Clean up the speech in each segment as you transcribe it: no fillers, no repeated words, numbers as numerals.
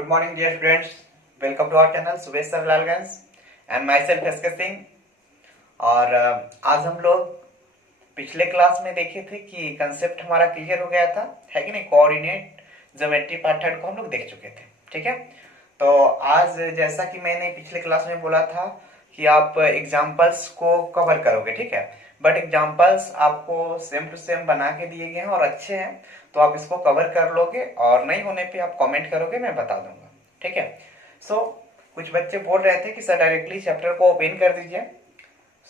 Good morning, dear students. Welcome to our channel Subesh Sarlalganj and myself SK Singh. और आज हम लोग पिछले क्लास में देखे थे कि कंसेप्ट हमारा क्लियर हो गया था, है कि नहीं। कोऑर्डिनेट ज्योमेट्री पार्ट थर्ड को हम लोग देख चुके थे, ठीक है। तो आज जैसा कि मैंने पिछले क्लास में बोला था कि आप एग्जाम्पल्स को कवर करोगे, ठीक है। बट एग्जाम्पल्स आपको सेम टू सेम बना के दिए गए हैं और अच्छे हैं, तो आप इसको कवर कर लोगे और नहीं होने पे आप कमेंट करोगे, मैं बता दूंगा, ठीक है। सो कुछ बच्चे बोल रहे थे कि सर डायरेक्टली चैप्टर को ओपन कर दीजिए।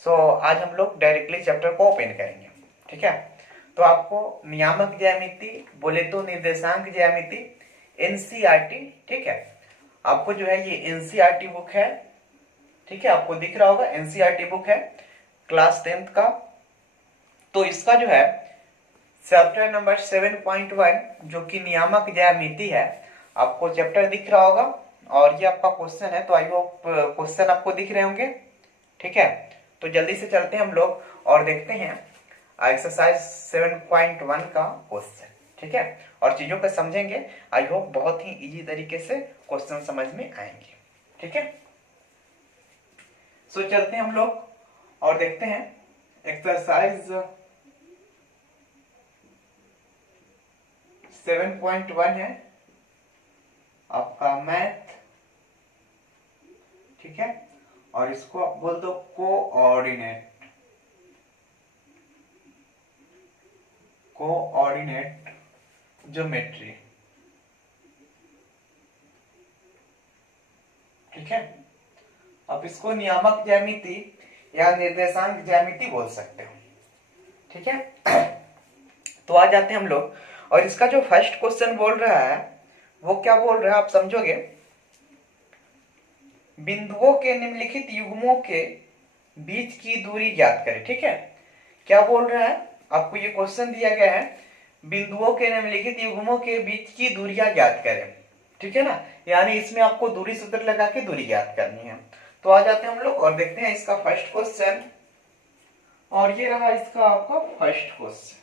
सो आज हम लोग डायरेक्टली चैप्टर को ओपन करेंगे, ठीक है। तो आपको नियामक ज्यामिति बोले तो निर्देशांक ज्यामिति एनसीईआरटी, ठीक है। आपको जो है ये एनसीईआरटी बुक है, ठीक है। आपको दिख रहा होगा एनसीईआरटी बुक है क्लास 10th का। तो इसका जो है चैप्टर नंबर 7.1 जो कि नियामक ज्यामिति है, आपको चैप्टर दिख रहा होगा और ये आपका क्वेश्चन है। तो आई होप क्वेश्चन आपको दिख रहे होंगे, ठीक है। तो जल्दी से चलते हैं हम लोग और देखते हैं एक्सरसाइज 7.1 का क्वेश्चन, ठीक है। और चीजों को समझेंगे, आई होप बहुत ही इजी तरीके से क्वेश्चन समझ में आएंगे, ठीक है। सो चलते हैं हम लोग और देखते हैं एक्सरसाइज 7.1 है आपका मैथ, ठीक है। और इसको आप बोल दो कोऑर्डिनेट ज्योमेट्री, ठीक है। आप इसको नियामक ज्यामिति या निर्देशांक ज्यामिति बोल सकते हो, ठीक है। तो आ जाते हैं हम लोग और इसका जो फर्स्ट क्वेश्चन बोल रहा है वो क्या बोल रहा है आप समझोगे। बिंदुओं के निम्नलिखित युग्मों के बीच की दूरी ज्ञात करें, ठीक है। क्या बोल रहा है, आपको ये क्वेश्चन दिया गया है, बिंदुओं के निम्नलिखित युग्मों के बीच की दूरियां ज्ञात करें, ठीक है ना। यानी इसमें आपको दूरी सूत्र लगा के दूरी ज्ञात करनी है। तो आ जाते हैं हम लोग और देखते हैं इसका फर्स्ट क्वेश्चन। और ये रहा इसका आपका फर्स्ट क्वेश्चन,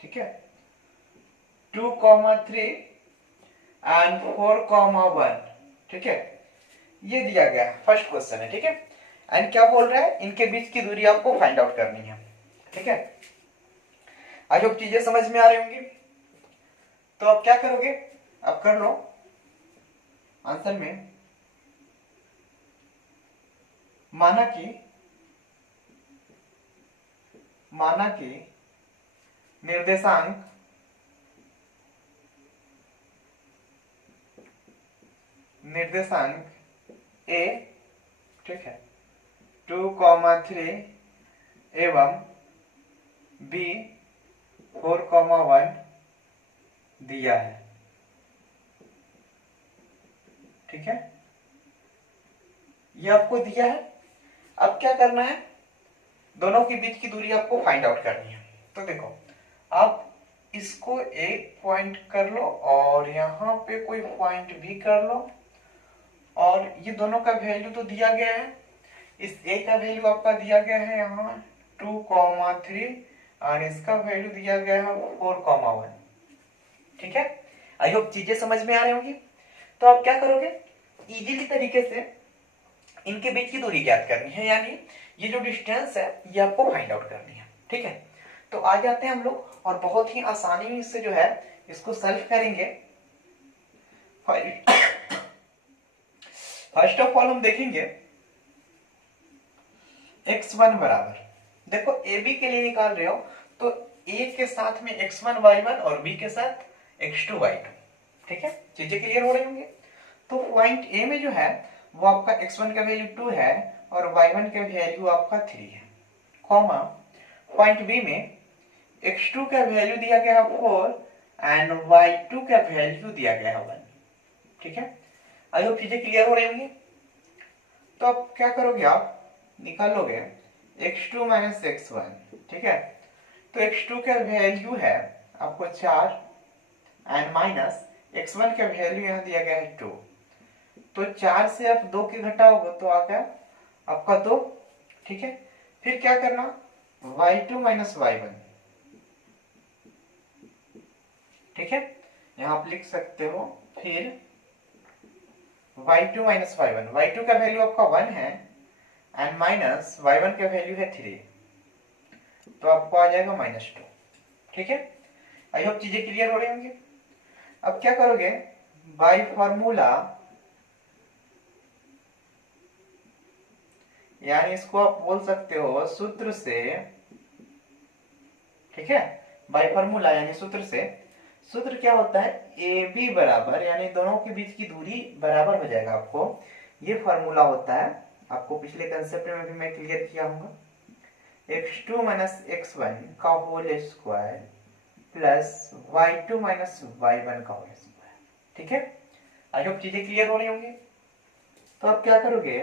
ठीक है। 2,3 एंड 4,1, ठीक है। ये दिया गया फर्स्ट क्वेश्चन है, ठीक है। एंड क्या बोल रहा है, इनके बीच की दूरी आपको फाइंड आउट करनी है, ठीक है। आई होप चीजें समझ में आ रही होंगी। तो आप क्या करोगे, आप कर लो आंसर में, माना कि निर्देशांक ए, ठीक है, 2,3 एवं बी 4,1 दिया है, ठीक है। ये आपको दिया है। अब क्या करना है, दोनों के बीच की दूरी आपको फाइंड आउट करनी है। तो देखो, आप इसको एक पॉइंट कर लो और यहाँ पे कोई पॉइंट भी कर लो, और ये दोनों का वैल्यू तो दिया गया है। इस ए का वैल्यू आपका दिया गया है यहाँ 2,3 और इसका वैल्यू दिया गया है 4,1, ठीक है। आई होप चीजें समझ में आ रही होंगी। तो आप क्या करोगे, इजीली तरीके से इनके बीच की दूरी ज्ञात करनी है, यानी ये जो डिस्टेंस है ये आपको फाइंड आउट करनी है, ठीक है। तो आ जाते हैं हम लोग और बहुत ही आसानी से जो है इसको सॉल्व करेंगे। फर्स्ट ऑफ ऑल हम देखेंगे x1 बराबर, देखो ए बी के लिए निकाल रहे हो तो a के साथ में x1 y1 और b के साथ x2 y2, ठीक है। चीजें क्लियर हो रही होंगी। तो पॉइंट ए में जो है वो आपका x1 का वैल्यू 2 है और y1 का वैल्यू आपका 3 है, कॉमा पॉइंट बी में x2 का वैल्यू दिया गया है 4 एंड y2 का वैल्यू दिया गया है 1, ठीक है। आई होप चीजें क्लियर हो रही होंगी। तो आप क्या करोगे, आप निकालोगे x2 माइनस x1, ठीक है। तो x2 का वैल्यू है आपको 4 एंड माइनस x1 का वैल्यू यहाँ दिया गया है 2। तो 4 से आप 2 के घटाओगे तो आ गया आपका 2, ठीक है। फिर क्या करना, y2 माइनस y1, ठीक है। यहां आप लिख सकते हो फिर y2 माइनस y1, y2 का वैल्यू आपका 1 है एंड माइनस y1 का वैल्यू है 3, तो आपको आ जाएगा -2। ठीक है, आई होप चीजें क्लियर हो रही होंगी। अब क्या करोगे, बाय फॉर्मूला, यानी इसको आप बोल सकते हो सूत्र से, ठीक है, बाय फॉर्मूला यानी सूत्र से। सूत्र क्या होता है, ए बी बराबर, यानी दोनों के बीच की दूरी बराबर हो जाएगा आपको, ये फॉर्मूला होता है। आपको पिछले कंसेप्ट में भी मैं क्लियर किया हूँ, x2 माइनस x1 का whole square plus y2 minus y1 का होल स्क्वायर। ठीक है, आई होप चीजें क्लियर हो रही होंगी। तो आप क्या करोगे,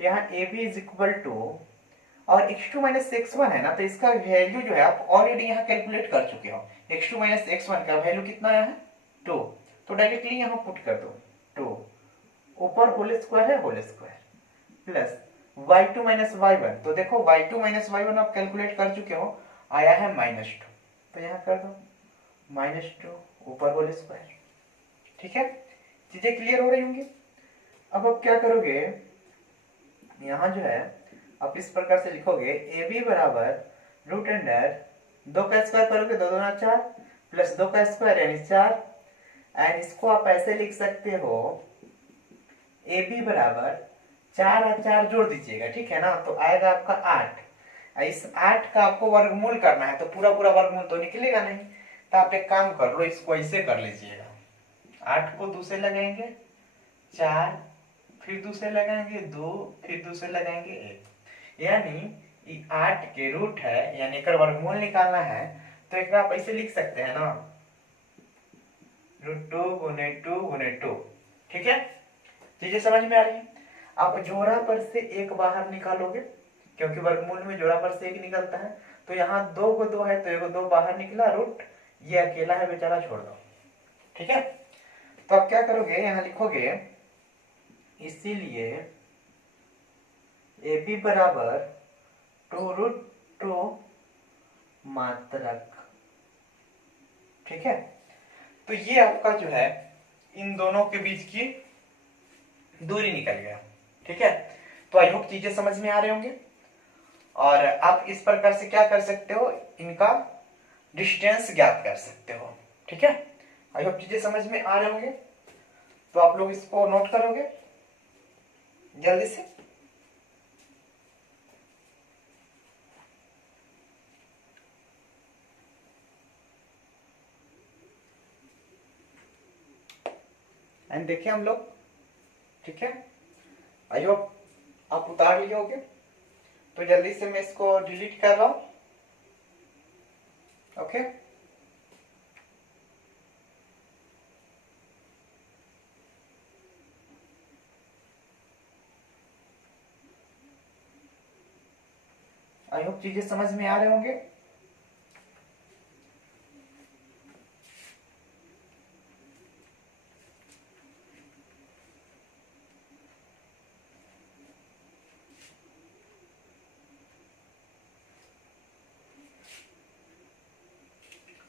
यहाँ A B is equal to, और x2 माइनस x1 है ना, तो इसका वैल्यू जो है आप ऑलरेडी यहाँ कैलकुलेट कर चुके हो। x2 माइनस x1 का वैल्यू कितना आया है, 2, तो डायरेक्टली यहाँ पुट कर दो 2, ऊपर होल स्क्वायर है, whole square plus y2 minus y1, तो देखो y2 माइनस y1 आप कैलकुलेट कर चुके हो, आया है -2, तो यहाँ कर दो -2 ऊपर होल स्क्वायर। ठीक है, चीजें क्लियर हो रही होंगी। अब आप क्या करोगे, यहाँ जो है आप इस प्रकार से लिखोगे, ए बी बराबर रूट अंडर 2 का स्क्वायर करोगे 2 दूना 4 प्लस 2 का स्क्वायर यानी 4, एंड इसको आप ऐसे लिख सकते हो, ए बी बराबर 4 और 4 जोड़ दीजिएगा, ठीक है ना, तो आएगा आपका 8। इस 8 का आपको वर्गमूल करना है, तो पूरा पूरा वर्गमूल तो निकलेगा नहीं, तो आप एक काम कर लो, इसको ऐसे कर लीजिएगा, 8 को 2 से लगाएंगे 4, फिर दूसरे लगाएंगे 2, फिर दूसरे लगाएंगे 1, यानी 8 के रूट है, यानी एक वर्गमूल निकालना है, तो एक आप ऐसे लिख सकते हैं ना, √2 गुने 2 गुने 2। ठीक है, चीजें समझ में आ रही है। आप जोड़ा पर से एक बाहर निकालोगे, क्योंकि वर्गमूल में जोड़ा पर से एक निकलता है, तो यहाँ 2 को 2 है, तो एक 2 बाहर निकला, रूट ये अकेला है बेचारा, छोड़ दो। ठीक है, तो आप क्या करोगे, यहाँ लिखोगे, इसीलिए ए बी बराबर 2√2 मात्रक। ठीक है, तो ये आपका जो है इन दोनों के बीच की दूरी निकल गया। ठीक है, तो आई होप चीजें समझ में आ रहे होंगे। और आप इस प्रकार से क्या कर सकते हो, इनका डिस्टेंस ज्ञात कर सकते हो। ठीक है, आई होप चीजें समझ में आ रहे होंगे। तो आप लोग इसको नोट करोगे जल्दी से। एंड देखिए हम लोग, ठीक है, आई होप आप उतार लिए होगे, तो जल्दी से मैं इसको डिलीट कर रहा हूं। ओके, आई होप चीजें समझ में आ रहे होंगे।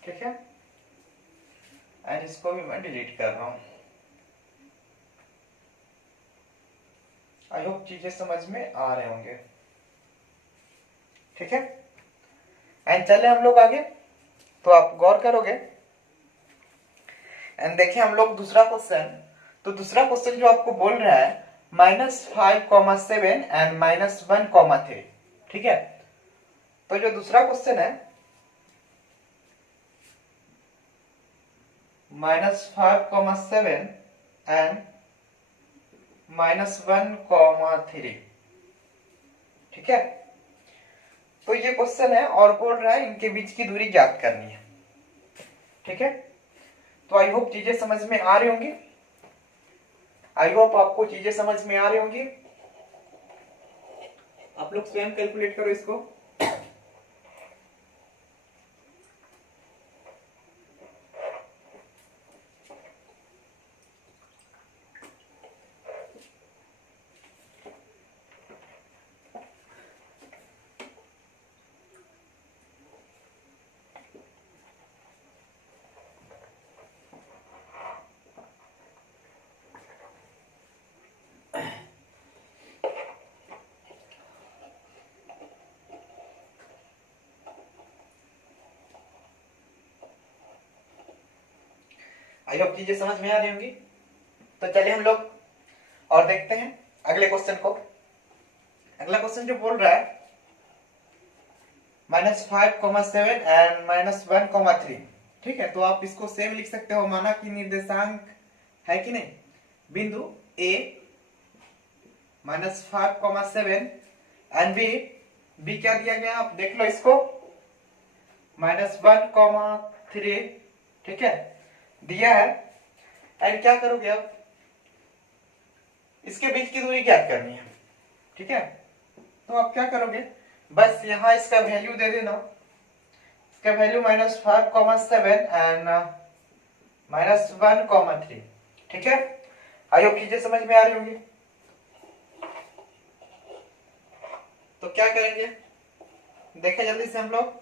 ठीक है, एंड इसको भी मैं डिलीट कर रहा हूं। आई होप चीजें समझ में आ रहे होंगे। ठीक है, एंड चले हम लोग आगे, तो आप गौर करोगे। एंड देखिए हम लोग दूसरा क्वेश्चन, तो दूसरा क्वेश्चन जो आपको बोल रहा है -5,7 एंड -1,3। ठीक है, तो जो दूसरा क्वेश्चन है -5,7 एंड -1,3। ठीक है, तो ये क्वेश्चन है और बोल रहा है इनके बीच की दूरी ज्ञात करनी है। ठीक है, तो आई होप चीजें समझ में आ रही होंगी। आई होप आपको चीजें समझ में आ रही होंगी। आप लोग स्वयं कैलकुलेट करो इसको। आई होप चीजें समझ में आ रही होंगी। तो चलिए हम लोग और देखते हैं अगले क्वेश्चन को। अगला क्वेश्चन जो बोल रहा है -5,7 एंड -1,3। ठीक है, तो आप इसको सेम लिख सकते हो, माना कि निर्देशांक है कि नहीं, बिंदु ए -5,7 एंड बी क्या दिया गया आप देख लो इसको, -1,3। ठीक है, दिया है। एंड क्या करोगे अब, इसके बीच की दूरी ज्ञात करनी है। ठीक है, तो आप क्या करोगे, बस यहां इसका वैल्यू दे देना, इसका वैल्यू -5,7 एंड -1,3। ठीक है, आई होप चीजें समझ में आ रही होंगी। तो क्या करेंगे देखें जल्दी से हम लोग,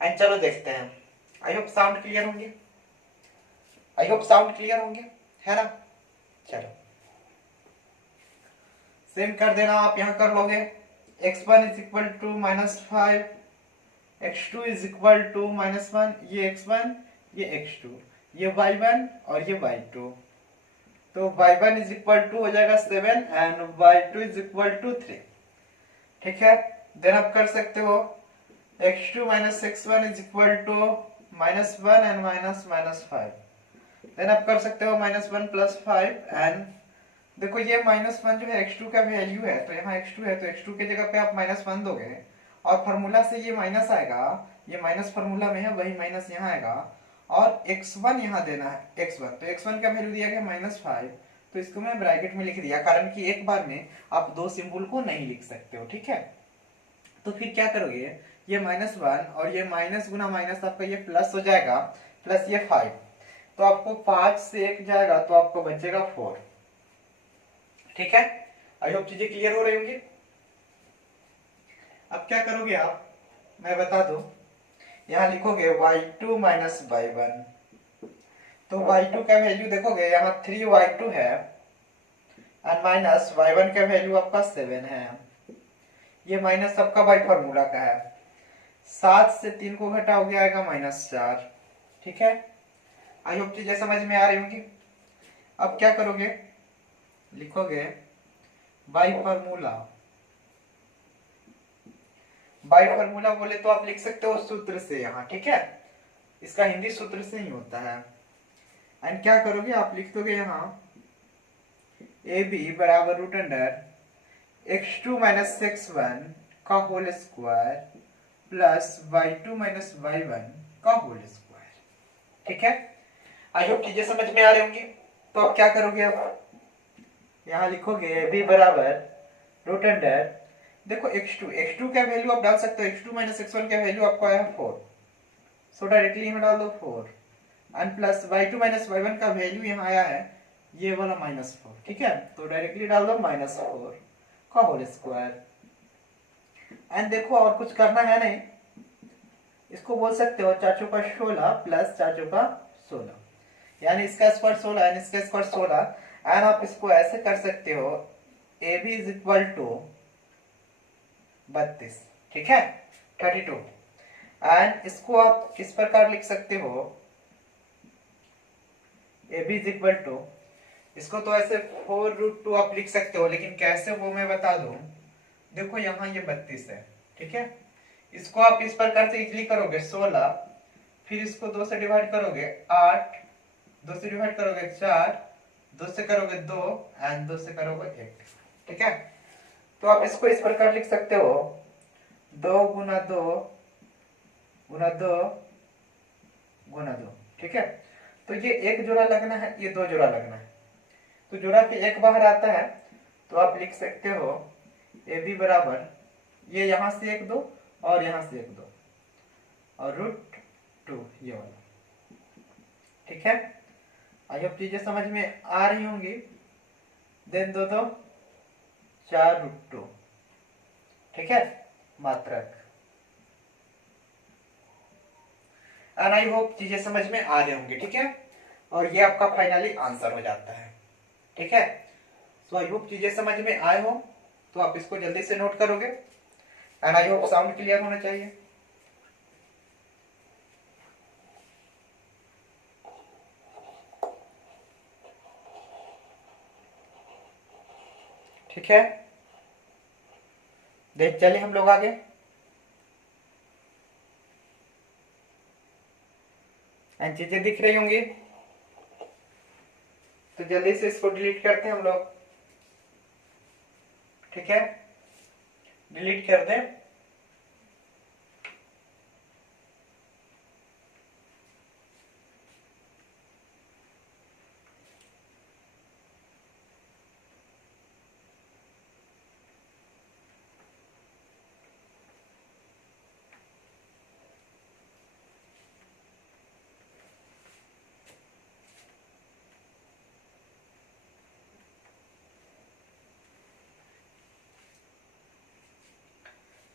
एंड चलो देखते हैं। आई होप साउंड क्लियर होंगे, आई होप साउंड क्लियर होंगे, है ना। चलो सेम कर देना, आप यहां कर लोगे x1 is equal to -5, x2 is equal to -1, ये x1 ये x2, ये y1 और ये y2। तो y1 इज इक्वल टू हो जाएगा 7 and y2 is equal to 3। ठीक है, देन आप कर सकते हो x2 minus x1 is equal to -1 and -5। Then आप कर सकते हो -1 + 5 एंड देखो ये -1 जो है x2 का वैल्यू है, तो यहाँ x2 है तो x2 के जगह पे आप -1 दोगे और फार्मूला से ये माइनस आएगा, ये माइनस फार्मूला में है वही माइनस यहाँ आएगा और x1 यहाँ देना है x1, तो x1 का वैल्यू दिया गया -5, तो इसको मैं ब्रैकेट में लिख दिया कारण कि एक बार में आप दो सिंबल को नहीं लिख सकते हो। ठीक है, तो फिर क्या करोगे, ये -1 और ये माइनस गुना माइनस आपका ये प्लस हो जाएगा, प्लस ये 5, तो आपको 5 से 1 जाएगा तो आपको बचेगा 4। ठीक है, आई होप चीजें क्लियर हो रही होंगी। अब क्या करोगे आप, मैं बता दूं, यहां लिखोगे y2 माइनस y1, तो y2 का वैल्यू देखोगे यहाँ 3y2 है एंड माइनस y1 का वैल्यू आपका 7 है, ये माइनस आपका बाई फॉर्मूला का है, 7 से 3 को घटाओगे आएगा -4। ठीक है, आई होप चीजें समझ में आ रही होंगी। अब क्या करोगे, लिखोगे बाई फॉर्मूला, बाई फॉर्मूला बोले तो आप लिख सकते हो सूत्र से यहाँ। ठीक है, इसका हिंदी सूत्र से ही होता है। एंड क्या करोगे आप लिख दोगे यहाँ ए बी बराबर √ x2 माइनस x1 का whole square plus y2 minus y1 का होल स्क्वायर। ठीक है, आई होप चीजें समझ में आ रही होंगी। तो आप क्या करोगे, अब यहां लिखोगे ए बी बराबर √ देखो x2 का वैल्यू आप डाल सकते हो, x2 माइनस x1 का वैल्यू आपको आया 4, सो डायरेक्टली यहां डाल दो 4 and plus y2 minus y1 का वैल्यू यहाँ आया है ये वाला -4। ठीक है, तो डायरेक्टली डाल दो -4 का होल स्क्वायर। एंड देखो और कुछ करना है नहीं, इसको बोल सकते हो 4 चौका 16 प्लस 4 चौका 16, यानी इसका स्क्वायर 16 एंड इसका स्क्वायर 16। एंड आप इसको ऐसे कर सकते हो A B is equal to 32। ठीक है, 32 एंड इसको आप किस प्रकार लिख सकते हो, A B is equal to, इसको तो ऐसे 4√2 आप लिख सकते हो, लेकिन कैसे वो मैं बता दूं। देखो यहाँ ये 32 है। ठीक है, इसको आप इस प्रकार से इजीली करोगे 16, फिर इसको 2 से डिवाइड करोगे 8, 2 से डिवाइड करोगे 4, 2 से करोगे 2 एंड 2 से करोगे 1। ठीक है, तो आप इसको इस प्रकार लिख सकते हो 2 गुना 2 गुना 2 गुना 2। ठीक है, तो ये एक जोड़ा लगना है, ये 2 जोड़ा लगना है, तो जोड़ा पे 1 बाहर आता है, तो आप लिख सकते हो ए बी बराबर, ये यहां से 1 2 और यहां से 1 2 और √2 ये वाला। ठीक है, आई होप चीजें समझ में आ रही होंगी। देन 2 2 4√2। ठीक है, मात्रक। एंड आई होप चीजें समझ में आ रही होंगी। ठीक है, और ये आपका फाइनली आंसर हो जाता है। ठीक है, सो आई होप चीजें समझ में आए हो, तो आप इसको जल्दी से नोट करोगे and I hope sound clear होना चाहिए। ठीक है, देख चलिए हम लोग आगे। एंड चीजें दिख रही होंगी, तो जल्दी से इसको डिलीट करते हैं हम लोग। ठीक है, डिलीट कर दें।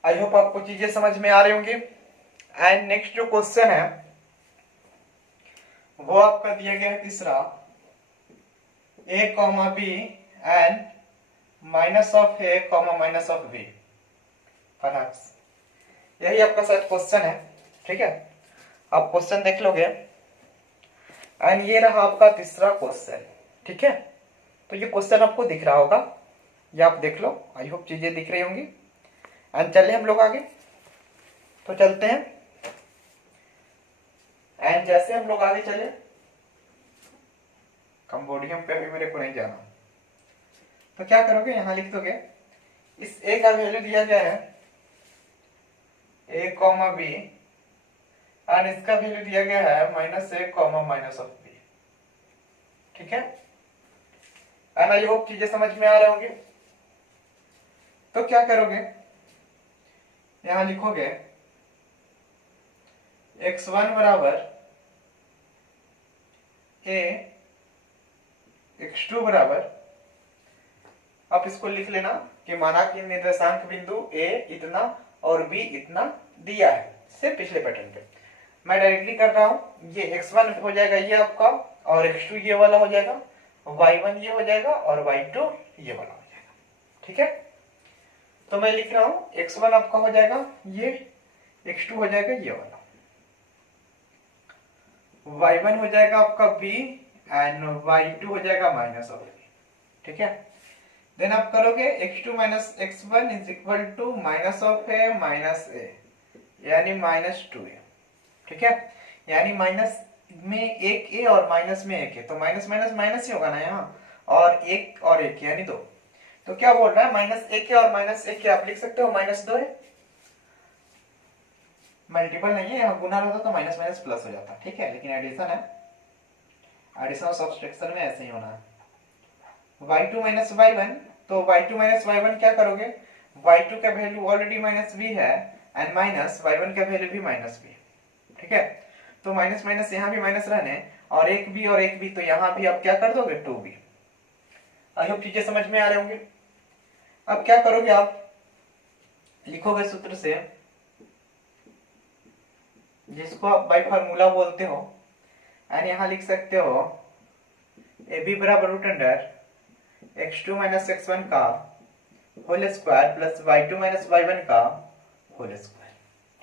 आई होप आपको चीजें समझ में आ रही होंगी। एंड नेक्स्ट जो क्वेश्चन है वो आपका दिया गया है तीसरा, a comma B and minus of a comma minus of b perhaps. यही आपका शायद क्वेश्चन है। ठीक है, आप क्वेश्चन देख लोगे एंड ये रहा आपका तीसरा क्वेश्चन। ठीक है, तो ये क्वेश्चन आपको दिख रहा होगा, ये आप देख लो। आई होप चीजें दिख रही होंगी। एंड चलिए हम लोग आगे तो चलते हैं। एंड जैसे हम लोग आगे चले, कंबोडियम पे भी मेरे को नहीं जाना, तो क्या करोगे, यहां लिख दोगे इस a का वैल्यू दिया गया है a कॉमा बी एंड इसका वैल्यू दिया गया है minus a comma minus of b। ठीक है, एंड आई होप चीजें समझ में आ रहे होंगे। तो क्या करोगे, यहां लिखोगे x1 बराबर a, x2 बराबर, आप इसको लिख लेना कि माना कि निर्देशांक बिंदु a इतना और b इतना दिया है, से पिछले पैटर्न पे मैं डायरेक्टली कर रहा हूं। ये x1 हो जाएगा ये आपका, और x2 ये वाला हो जाएगा, y1 ये हो जाएगा और y2 ये वाला हो जाएगा। ठीक है, तो मैं लिख रहा हूं x1 आपका हो जाएगा ये, x2 हो जाएगा ये वाला, y1 हो जाएगा आपका b एंड y2 हो जाएगा माइनस ऑफ b। ठीक है, देन आप करोगे x2 minus x1 is equal to minus of a minus a, यानी माइनस 2a। ठीक है, यानी माइनस में एक a और माइनस में एक है, तो माइनस माइनस माइनस ही होगा ना यहाँ, और एक और एक यानी दो। तो क्या बोल रहा है, माइनस एक है और माइनस एक है, आप लिख सकते हो माइनस 2 है। मल्टीपल नहीं है, यहाँ गुना रहता तो माइनस माइनस प्लस हो जाता। ठीक है, लेकिन एडिशन है, एडिशन और सब्सट्रैक्शन में ऐसे ही होना है। y2 माइनस y1, तो y2 माइनस y1 क्या करोगे, y2 का वैल्यू ऑलरेडी माइनस b है एंड माइनस y1 का वैल्यू भी माइनस b। ठीक है, तो माइनस माइनस यहाँ भी माइनस रहने, और एक b और एक b, तो यहाँ भी आप क्या कर दोगे 2b। आई होप चीजें समझ में आ रहे होंगे। अब क्या करोगे, आप लिखोगे सूत्र से, जिसको आप बाई फार्मूला बोलते हो, एंड यहाँ लिख सकते हो ए बी बराबर root under x2 minus x1 का whole square plus y2 minus y1 का होल स्क्वायर।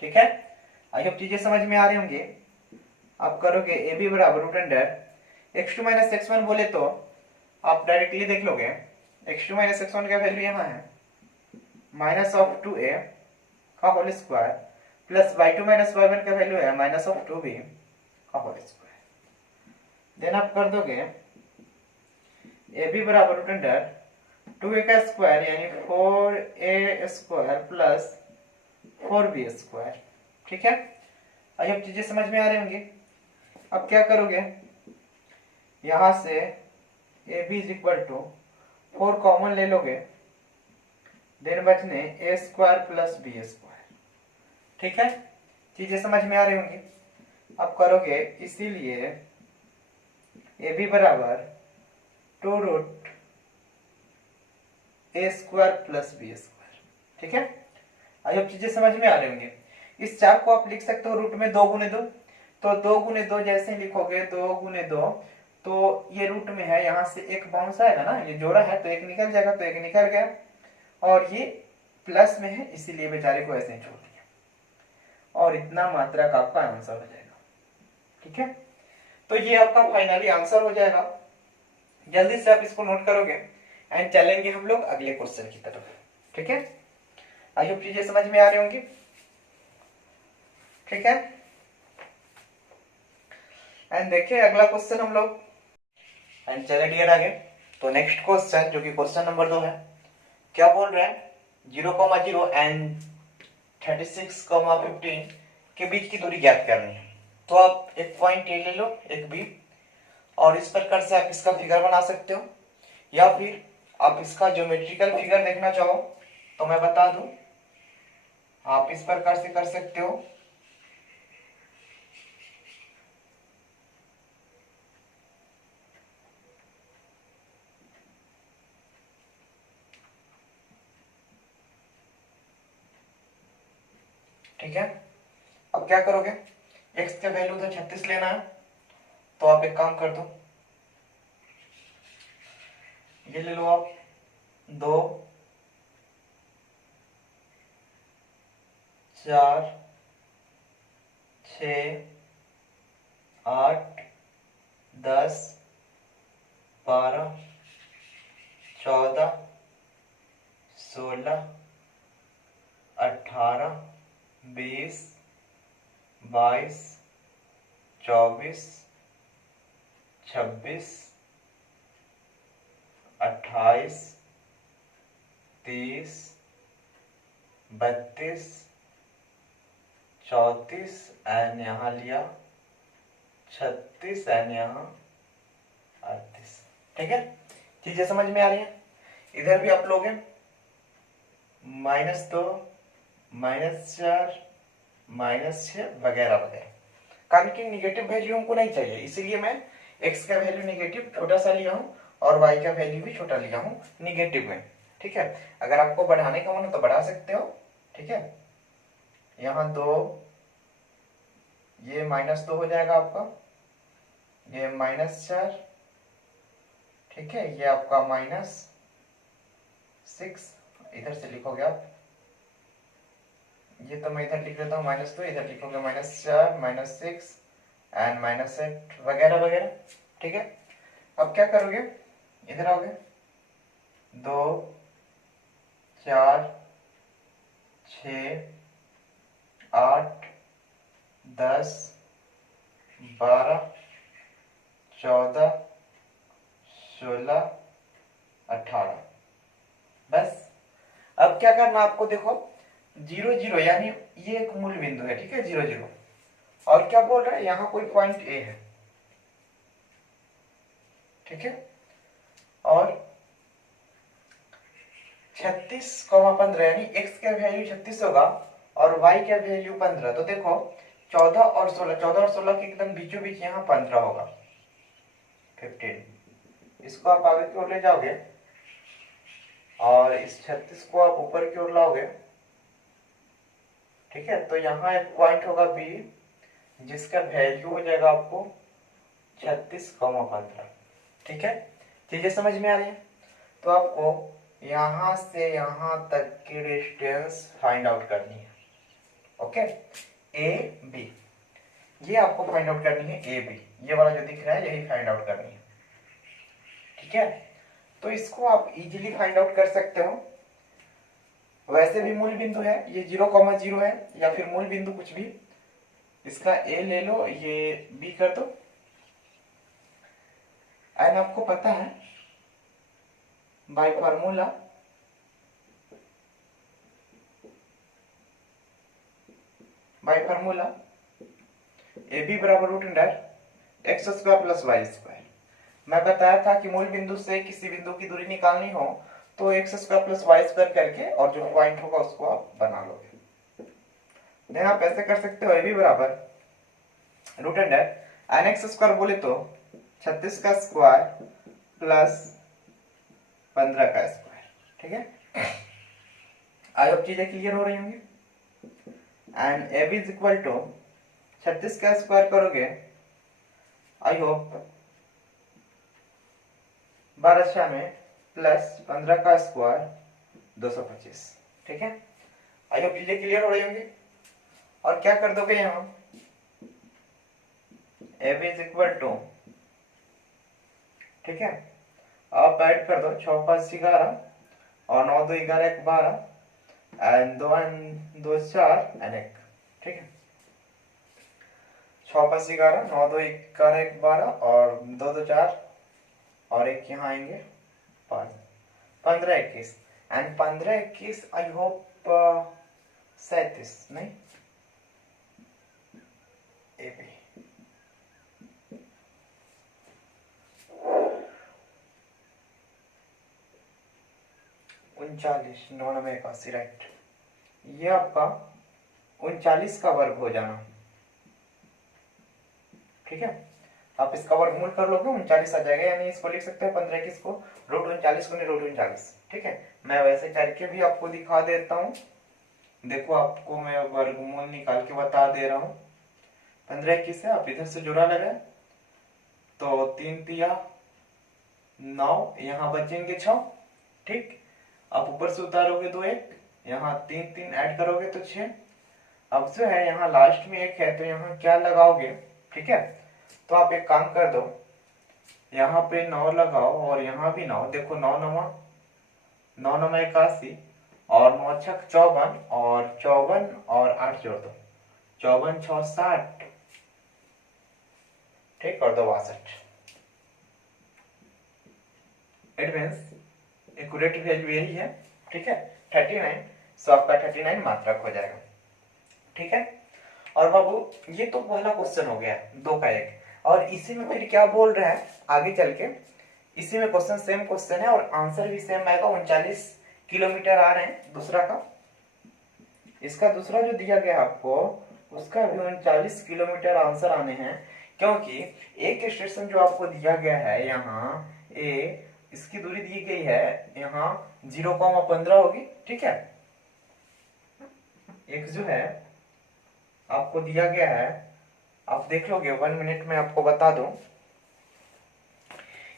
ठीक है, आई होप चीजें समझ में आ रही होंगी। आप करोगे ए बी बराबर root under x2 minus x1 बोले तो आप डायरेक्टली देख लोगे x2 माइनस x1 का वैल्यू यहाँ है माइनस ऑफ 2a का whole square plus y2 minus y1 का वैल्यू है माइनस ऑफ 2b का होल स्क्वायर। देन आप कर दोगे ए बी बराबर रूट अंडर 2a का स्क्वायर यानी 4a square plus 4b square. ठीक है, आई होप चीजें समझ में आ रही होंगी। अब क्या करोगे, यहां से A B is equal to 4 common ले लोगे, देन बचने A square plus B square. ठीक है, चीजें समझ में आ रही होंगी। अब करोगे, इसीलिए ए बी बराबर 2 रूट ए स्क्वायर प्लस बी स्क्वायर। ठीक है, आई होप चीजें समझ में आ रही होंगी। इस 4 को आप लिख सकते हो रूट में 2 गुने 2, तो 2 गुने 2 जैसे ही लिखोगे 2 गुने 2, तो ये रूट में है, यहाँ से एक बाउंस आएगा ना, ये जोड़ा है तो एक निकल जाएगा, तो एक निकल गया, और ये प्लस में है इसीलिए बेचारे को ऐसे ही छोड़ दिया, और इतना मात्रा का आपका आंसर हो जाएगा। ठीक है, तो ये आपका फाइनली आंसर हो जाएगा। जल्दी से आप इसको नोट करोगे, एंड चलेंगे हम लोग अगले क्वेश्चन की तरफ। ठीक है, आई होप चीजें समझ में आ रही होंगी। ठीक है, एंड देखिए अगला क्वेश्चन हम लोग, एंड चले डियर आगे। तो नेक्स्ट क्वेश्चन जो कि क्वेश्चन नंबर 2 है, क्या बोल रहे हैं 0,0 एंड 36,15 के बीच की दूरी ज्ञात करनी है। तो आप एक पॉइंट ए ले लो, एक बी, और इस प्रकार से आप इसका फिगर बना सकते हो, या फिर आप इसका ज्योमेट्रिकल फिगर देखना चाहो तो मैं बता दूं, आप इस प्रकार से कर सकते हो। ठीक है, अब क्या करोगे, x का वैल्यू तो 36 लेना है, तो आप एक काम कर दो, ये ले लो आप 2, 4, 6, 8, 10, 12, 14, 16, 18, 20, 22, 24, 26, 28, 30, 32, 34 एंड यहाँ लिया 36 एंड यहाँ 38। ठीक है, चीजें समझ में आ रही हैं। इधर भी आप लोग हैं -2, -4, -6 वगैरह वगैरह, कारण कि निगेटिव वैल्यू हमको नहीं चाहिए, इसीलिए मैं x का वैल्यू निगेटिव छोटा सा लिया हूँ और y का वैल्यू भी छोटा लिया हूँ निगेटिव में। ठीक है, अगर आपको बढ़ाने का मन हो तो बढ़ा सकते हो। ठीक है, यहाँ 2, ये -2 हो जाएगा आपका, ये -4, ठीक है, ये आपका -6, इधर से लिखोगे आप, ये तो मैं इधर लिख देता हूँ -2, इधर लिखोगे -4, -6 एंड -8 वगैरह वगैरह। ठीक है, अब क्या करोगे, इधर आओगे 2, 4, 6, 8, 10, 12, 14, 16, 18। बस अब क्या करना आपको, देखो 0, 0 यानी ये एक मूल बिंदु है। ठीक है, 0, 0, और क्या बोल रहा है, यहाँ कोई पॉइंट ए है। ठीक है, और 36,15 यानी x का वैल्यू 36 होगा और y का वैल्यू 15। तो देखो 14 और 16 के एकदम बीचों बीच यहाँ 15 होगा, 15। इसको आप आगे की ओर ले जाओगे और इस 36 को आप ऊपर की ओर लाओगे। ठीक है, तो यहाँ एक पॉइंट होगा B जिसका वैल्यू हो जाएगा आपको 36,15। ठीक है, चीजें समझ में आ रही है। तो आपको यहां से यहां तक की डिस्टेंस फाइंड आउट करनी है। ओके, ए बी, ये आपको फाइंड आउट करनी है, ए बी, ये वाला जो दिख रहा है यही फाइंड आउट करनी है। ठीक है, तो इसको आप इजीली फाइंड आउट कर सकते हो। वैसे भी मूल बिंदु है, ये 0,0 है, या फिर मूल बिंदु कुछ भी, इसका ए ले लो, ये बी कर दो, एंड आपको पता है बाय फार्मूला ए बी बराबर √x² प्लस y²। मैं बताया था कि मूल बिंदु से किसी बिंदु की दूरी निकालनी हो तो x² प्लस y² करके और जो पॉइंट होगा उसको आप बना लोगे। देन आप ऐसे कर सकते हो, ए बी बराबर √n(x²) बोले तो 36 का स्क्वायर प्लस 15 का स्क्वायर। ठीक है, आई होप चीजें क्लियर हो रही होंगी। And A B is equal to 36 का स्क्वायर करोगे, आई होप 12 में प्लस 15 का स्क्वायर 225। ठीक है, आई होप चीजें क्लियर हो रही होंगी। और क्या कर दोगे, यहां A B is equal to, ठीक है, आप ऐड कर दो, 6 5 11 और 9 2 11 1 12 एंड 2 1 2 4 एंड 1। ठीक है, 6 5 11 9 2 11 1 12 और 2 2 4 और एक यहाँ आएंगे 5 15 21 एंड 15 21 आई होप 37 नहीं ए बी 39 99 81 राइट। ये आपका 39 का वर्ग हो जाना। ठीक है, आप इसका वर्गमूल कर लोगे 39 आ जाएगा, यानी इसको लिख सकते हैं 15 21 को √39 गुने √39। ठीक है, मैं वैसे करके भी आपको दिखा देता हूँ। देखो आपको मैं वर्गमूल निकाल के बता दे रहा हूँ। 15 21 है, आप इधर से जोड़ा लगाए तो 3 तिया 9, यहाँ बचेंगे 6। ठीक, आप ऊपर से उतारोगे 2 1, यहाँ 3 3 ऐड करोगे तो 6। अब जो है यहाँ लास्ट में 1 है तो यहाँ क्या लगाओगे? ठीक है, तो आप एक काम कर दो, यहाँ पे 9 लगाओ और यहाँ भी 9। देखो 9 9 9 81 और 9 छक 54 और 54 और 8 जोड़ दो, 54 6 60। ठीक, कर दो 62। इट मीन्स एक्यूरेट वैल्यू यही है। ठीक है, 39। सो आपका 39 मात्रक हो जाएगा। ठीक है, और बाबू ये तो पहला क्वेश्चन हो गया 2 का 1। और इसी में फिर क्या बोल रहा है आगे चल के, इसी में क्वेश्चन सेम क्वेश्चन है और आंसर भी सेम आएगा। 39 किलोमीटर आ रहे हैं दूसरा का। इसका दूसरा जो दिया गया आपको, उसका भी 39 किलोमीटर आंसर आने हैं, क्योंकि एक स्टेशन जो आपको दिया गया है यहाँ ए, इसकी दूरी दी गई है यहाँ 0,15 होगी। ठीक है, एक जो है आपको दिया गया है, आप देख लोगे 1 मिनट में आपको बता दूं।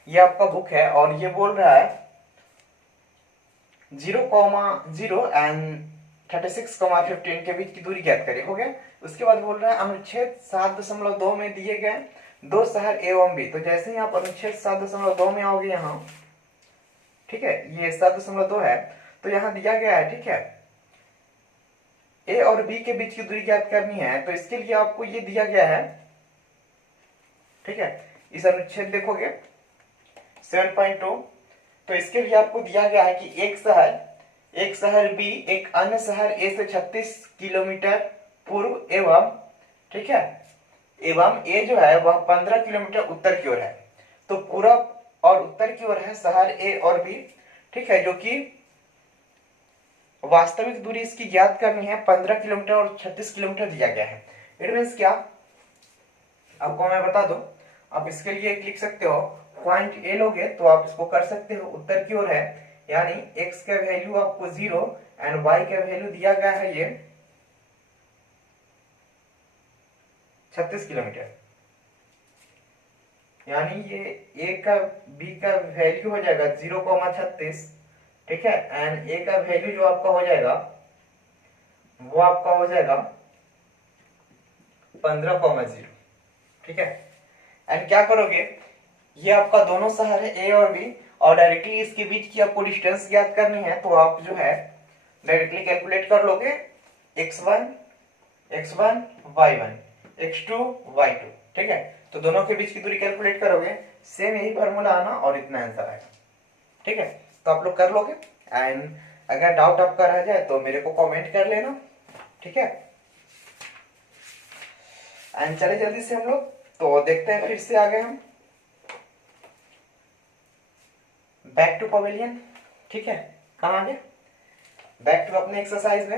ये आपका बुक है और ये बोल रहा है 0,0 एंड 36,15 के बीच की दूरी ज्ञात करें। हो गया। उसके बाद बोल रहा है अनुच्छेद 7.2 में दिए गए 2 शहर एवं बी। तो जैसे ही आप अनुच्छेद 7.2 में आओगे यहाँ, ठीक है, ये 7.2 है तो यहाँ दिया गया है। ठीक है, ए और बी के बीच की दूरी ज्ञात करनी है, तो इसके लिए आपको ये दिया गया है। ठीक है, इस अनुच्छेद देखोगे 7.2, तो इसके लिए आपको दिया गया है कि एक शहर बी एक अन्य शहर ए से 36 किलोमीटर पूर्व एवं, ठीक है, एवं ए जो है वह 15 किलोमीटर उत्तर की ओर है। तो पूरब और उत्तर की ओर है शहर ए और बी। ठीक है, जो कि वास्तविक दूरी इसकी ज्ञात करनी है 15 किलोमीटर और 36 किलोमीटर दिया गया है। इट मीन्स क्या, आपको मैं बता दूं, आप इसके लिए एक लिख सकते हो, पॉइंट ए लोगे तो आप इसको कर सकते हो उत्तर की ओर है, यानी x का वैल्यू आपको 0 एंड y का वैल्यू दिया गया है ये 36 किलोमीटर, यानी ये a का b का वैल्यू हो जाएगा 0,36। ठीक है, एंड a का वैल्यू जो आपका हो जाएगा वो आपका हो जाएगा 15,0। ठीक है, एंड क्या करोगे, ये आपका दोनों शहर है ए और बी और डायरेक्टली इसके बीच की आपको डिस्टेंस ज्ञात करनी है, तो आप जो है डायरेक्टली कैलकुलेट कर लोगे x1 y1 x2 y2। ठीक है, तो दोनों के बीच की दूरी कैलकुलेट करोगे, सेम यही फार्मूला आना और इतना आंसर आएगा। ठीक है, तो आप लोग कर लोगे एंड अगर डाउट आपका रह जाए तो मेरे को कमेंट कर लेना। ठीक है, एंड चले जल्दी से हम लोग तो देखते हैं, फिर से आ गए हम बैक टू पवेलियन। ठीक है, कहाँ आगे, बैक टू अपने एक्सरसाइज में।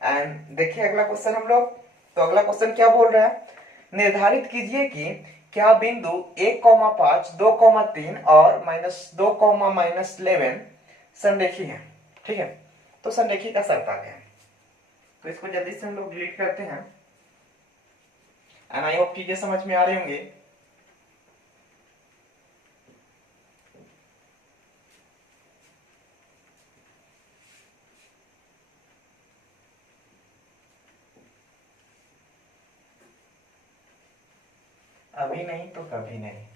एंड देखिए अगला क्वेश्चन हम लोग, तो अगला क्वेश्चन क्या बोल रहा है, निर्धारित कीजिए कि क्या बिंदु 1,5 2,3 और -2, -11 संरेखी है। ठीक है, तो संरेखी का शर्त आ गया है, तो इसको जल्दी से हम लोग डिलीट करते हैं एंड आई होप चीजें समझ में आ रही होंगी। अभी नहीं तो कभी नहीं।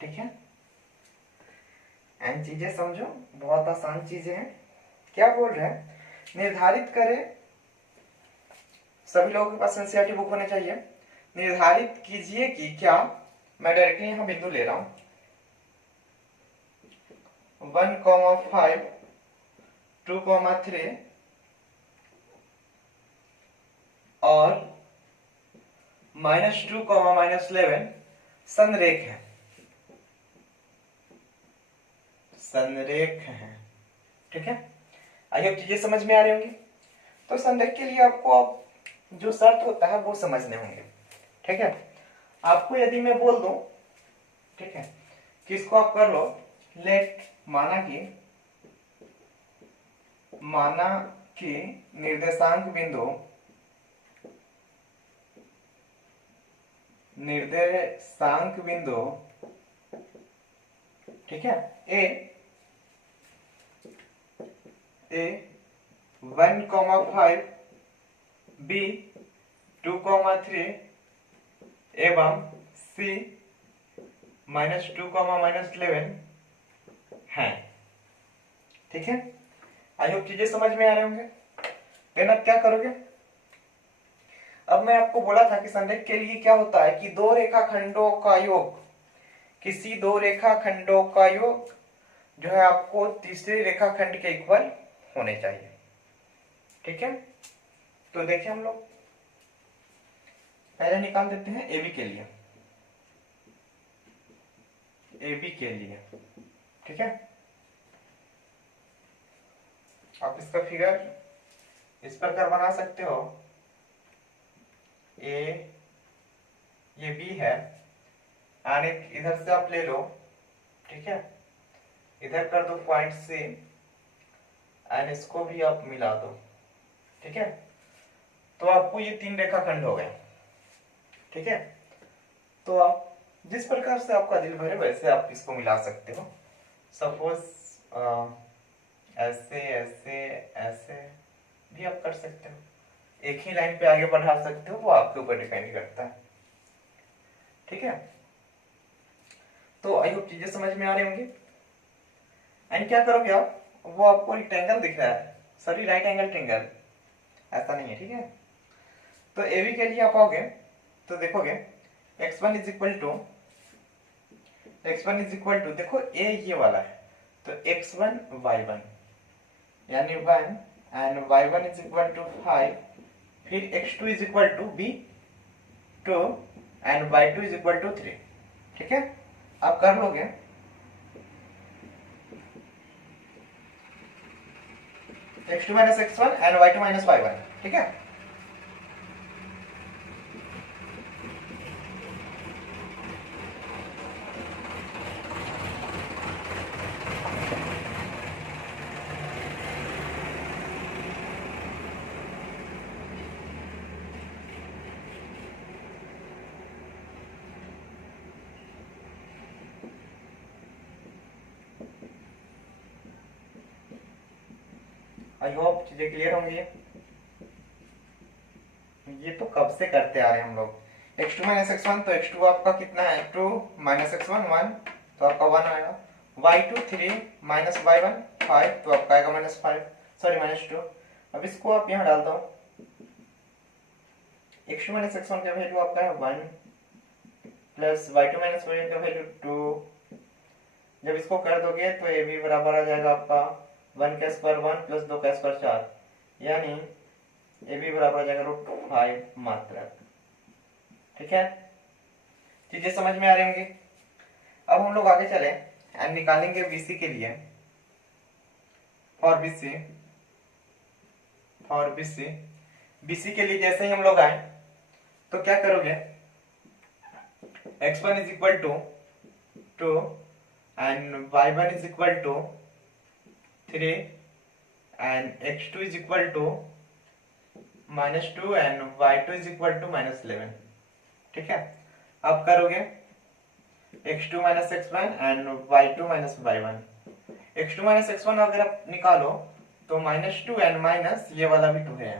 ठीक है, एंड चीजें समझो, बहुत आसान चीजें हैं। क्या बोल रहे हैं, निर्धारित करें, सभी लोगों के पास एनसीईआरटी बुक होने चाहिए। निर्धारित कीजिए कि क्या, मैं डायरेक्टली यहां बिंदु ले रहा हूं, 1,5 2,3 और -2, -11 संरेख है, संरेख है। ठीक है, आई होप चीजें समझ में आ रही होंगी। तो संरेख के लिए आपको जो शर्त होता है वो समझने होंगे। ठीक है, आपको यदि मैं बोल दूं, ठीक है, कि इसको आप कर लो, लेट, माना कि निर्देशांक बिंदु, ठीक है, ए 1,5 बी 2,3 एवं सी -2, -11 है। ठीक है, आई होप चीजें समझ में आ रहे होंगे। देन अब क्या करोगे, अब मैं आपको बोला था कि संरेख के लिए क्या होता है कि दो रेखाखंडों का योग, किसी दो रेखाखंडों का योग जो है आपको तीसरे रेखाखंड के इक्वल होने चाहिए। ठीक है, तो देखिए हम लोग पहले निकाल देते हैं AB के लिए, AB के लिए। ठीक है, आप इसका फिगर इस प्रकार बना सकते हो, ये B है, एंड इधर से आप ले लो, ठीक है, इधर कर दो पॉइंट C एंड इसको भी आप मिला दो। ठीक है, तो आपको ये 3 रेखाखंड हो गए। ठीक है, तो आप जिस प्रकार से आपका दिल भरे वैसे आप इसको मिला सकते हो। सपोज ऐसे ऐसे ऐसे भी आप कर सकते हो, एक ही लाइन पे आगे बढ़ा सकते हो, वो आपके ऊपर डिपेंड करता है। ठीक है, तो आई होप चीजें समझ में आ रही होंगी। एंड क्या करोगे आप, वो आपको रेक्टेंगल दिख रहा है, सॉरी राइट एंगल ट्रायंगल, ऐसा नहीं है। ठीक है, तो AB के लिए आप आओगे तो देखोगे x1 इज इक्वल टू, देखो A ये वाला है, तो x1 y1 यानी 1 and y1 is equal to 5, फिर x2 is equal to b 2 and y2 is equal to 3। ठीक है, आप कर लोगे, x2 minus x1 and y2 minus y1। ठीक है, आई होप चीजें क्लियर होंगी। ये तो कब से करते आ रहे हैं हम लोग, x2 minus x1, तो x2 आपका कितना है 2 minus x1 1, तो आपका 1 आएगा, y2 3 minus y1 5, तो आपका आएगा -2। अब इसको आप यहाँ डाल दो, x2 minus x1 का वैल्यू आपका है 1 प्लस y2 minus y1 का वैल्यू 2। जब इसको कर दोगे तो ये भी बराबर आ जाएगा आपका 1 का स्क्वायर 1 प्लस 2 का स्क्वायर 4, यानी ये भी बराबर आ जाएगा √5 मात्रक। ठीक है, चीजें समझ में आ रही होंगी। अब हम लोग आगे चले एंड निकालेंगे BC के लिए, फॉर BC के लिए जैसे ही हम लोग आए तो क्या करोगे, x1 is equal to 2 and y1 is equal to 3 and x2 is equal to -2 and y2 is equal to -11। ठीक है, अब करोगे x2 minus x1 and y2 minus y1। x2 minus x1 अगर आप निकालो तो -2 एंड माइनस ये वाला भी 2 है,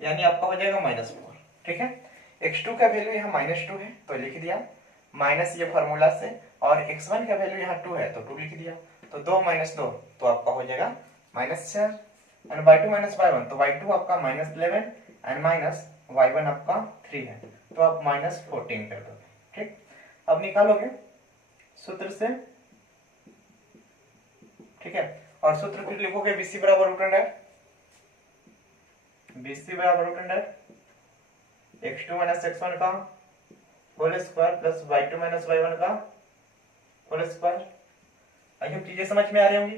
यानी आपका हो जाएगा -4। ठीक है, x2 का वैल्यू यहाँ -2 है तो लिख दिया, माइनस ये फॉर्मूला से, और x1 का वैल्यू यहाँ 2 है तो 2 लिख दिया, तो 2 माइनस 2 तो आपका हो जाएगा -4, एंड y2 माइनस y1 तो y2 आपका -11 एंड माइनस y1 आपका 3 है, तो आप -14 कर दो। ठीक, अब निकालोगे सूत्र से, ठीक है, और सूत्र फिर लिखोगे BC बराबर root under x2 minus x1 का whole square plus y2 minus y1 का होल स्क्वायर। आई होप चीजें समझ में आ रही होंगी।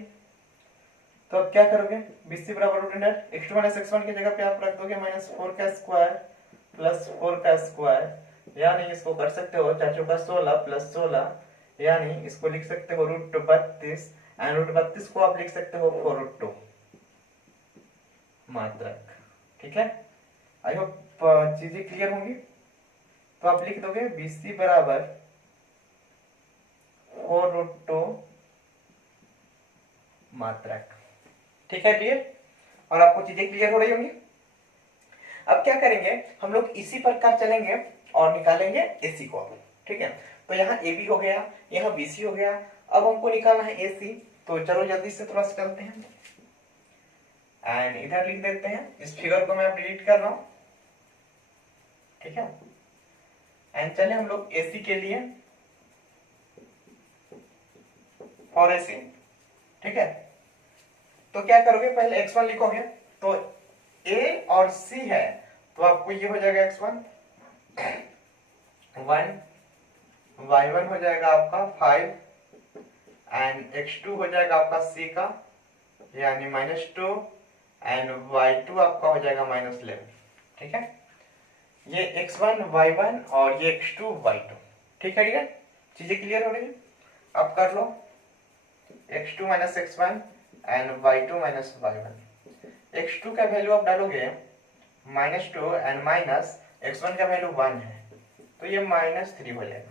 तो अब क्या करोगे, BC बराबर root under x2 minus x1 की जगह पे आप रख दोगे -4 का स्क्वायर प्लस 4 का स्क्वायर, यानी इसको कर सकते हो 4 चौका 16 प्लस 16, यानी इसको लिख सकते हो √32, एंड √32 को आप लिख सकते हो 4√2 मात्रक। ठीक है, आई होप चीजें क्लियर होंगी। तो आप लिख दोगे BC बराबर 4√2 मात्रक। ठीक है, क्लियर, और आपको चीजें क्लियर हो रही होंगी। अब क्या करेंगे, हम लोग इसी प्रकार चलेंगे और निकालेंगे AC को। ठीक है, तो यहाँ AB हो गया, यहाँ BC हो गया, अब हमको निकालना है AC, तो चलो जल्दी से थोड़ा सा चलते हैं एंड इधर लिख देते हैं। इस फिगर को मैं डिलीट कर रहा हूं। ठीक है, एंड चले हम लोग AC के लिए, फॉर AC। ठीक है, तो क्या करोगे, पहले x1 लिखोगे, तो A और C है, तो आपको ये हो जाएगा x1 1, y1 हो जाएगा आपका 5, एंड x2 हो जाएगा आपका C का, यानी -2, एंड y2 आपका हो जाएगा -11। ठीक है, ये x1 y1 और ये x2 y2। ठीक है, चीजें क्लियर हो रही है। अब कर लो x2 minus x1 and y2 minus y1। x2 का वैल्यू आप डालोगे -2 एंड माइनस x1 का वैल्यू 1 है, तो ये -3 हो जाएगा।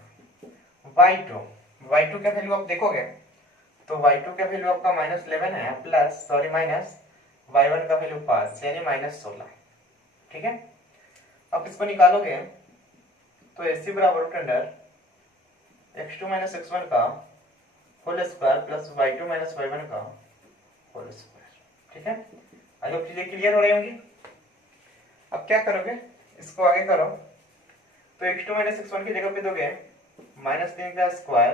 y2 का वैल्यू आप देखोगे तो y2 का वैल्यू आपका -11 है, प्लस सॉरी माइनस y1 का वैल्यू 5 यानी -16। ठीक है, अब इसको निकालोगे तो AC बराबर root under x2 minus x1 का whole square plus y2 minus y1 का होल स्क्वायर। ठीक है, आई होप चीजें क्लियर हो रही होंगी। अब क्या करोगे, इसको आगे करो, तो x2 माइनस x1 की जगह पे दोगे -3 का square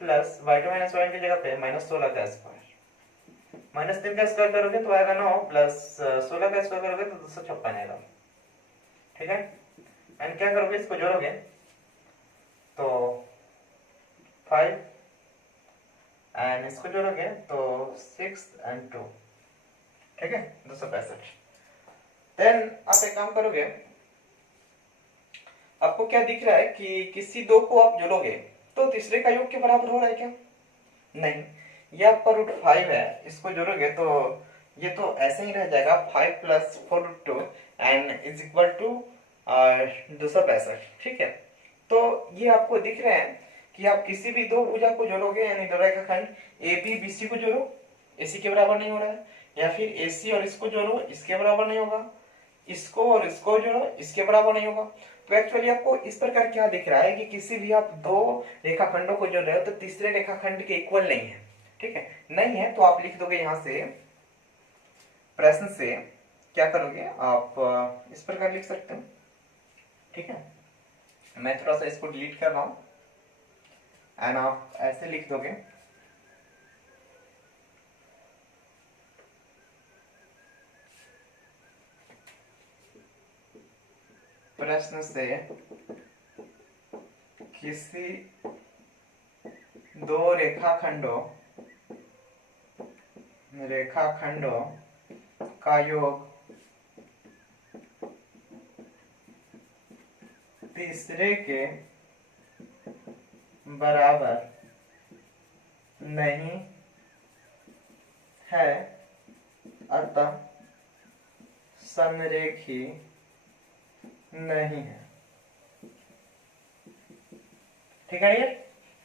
plus y2 minus y1 की जगह पे -16 का स्क्वायर। -3 का स्क्वायर करोगे तो आएगा 9, प्लस 16 का स्क्वायर करोगे तो 256 आएगा। ठीक है, एंड क्या करोगे, इसको जोड़ोगे तो 5, एंड इसको जोड़ोगे तो 6 एंड 2। ठीक है, 265। देन आप एक काम करोगे, आपको क्या दिख रहा है कि किसी दो को आप जोड़ोगे तो तीसरे का योग के बराबर हो रहा है क्या? नहीं, ये आपका √5 है, इसको जोड़ोगे तो ये तो ऐसे ही रह जाएगा 5 plus 4√2 and is equal to 265। ठीक है, तो ये आपको दिख रहा है कि आप किसी भी दो भुजा को जोड़ोगे, यानी दो रेखाखंड AB BC को जोड़ो, AC के बराबर नहीं हो रहा है, या फिर AC और इसको जोड़ो, इसके बराबर नहीं होगा, इसको और इसको जोड़ो, इसके बराबर नहीं होगा। तो एक्चुअली आपको इस प्रकार क्या दिख रहा है कि किसी भी आप दो रेखाखंडों को जोड़ रहे हो तो तीसरे रेखाखंड के इक्वल नहीं है। ठीक है, नहीं है तो आप लिख दोगे यहां से, प्रश्न से क्या करोगे आप इस प्रकार लिख सकते हो। ठीक है, मैं थोड़ा सा इसको डिलीट कर रहा हूं एंड आप ऐसे लिख दोगे, प्रश्न से किसी दो रेखाखंडों का योग तीसरे के बराबर नहीं है, अतः समरेखी नहीं है। ठीक है, ये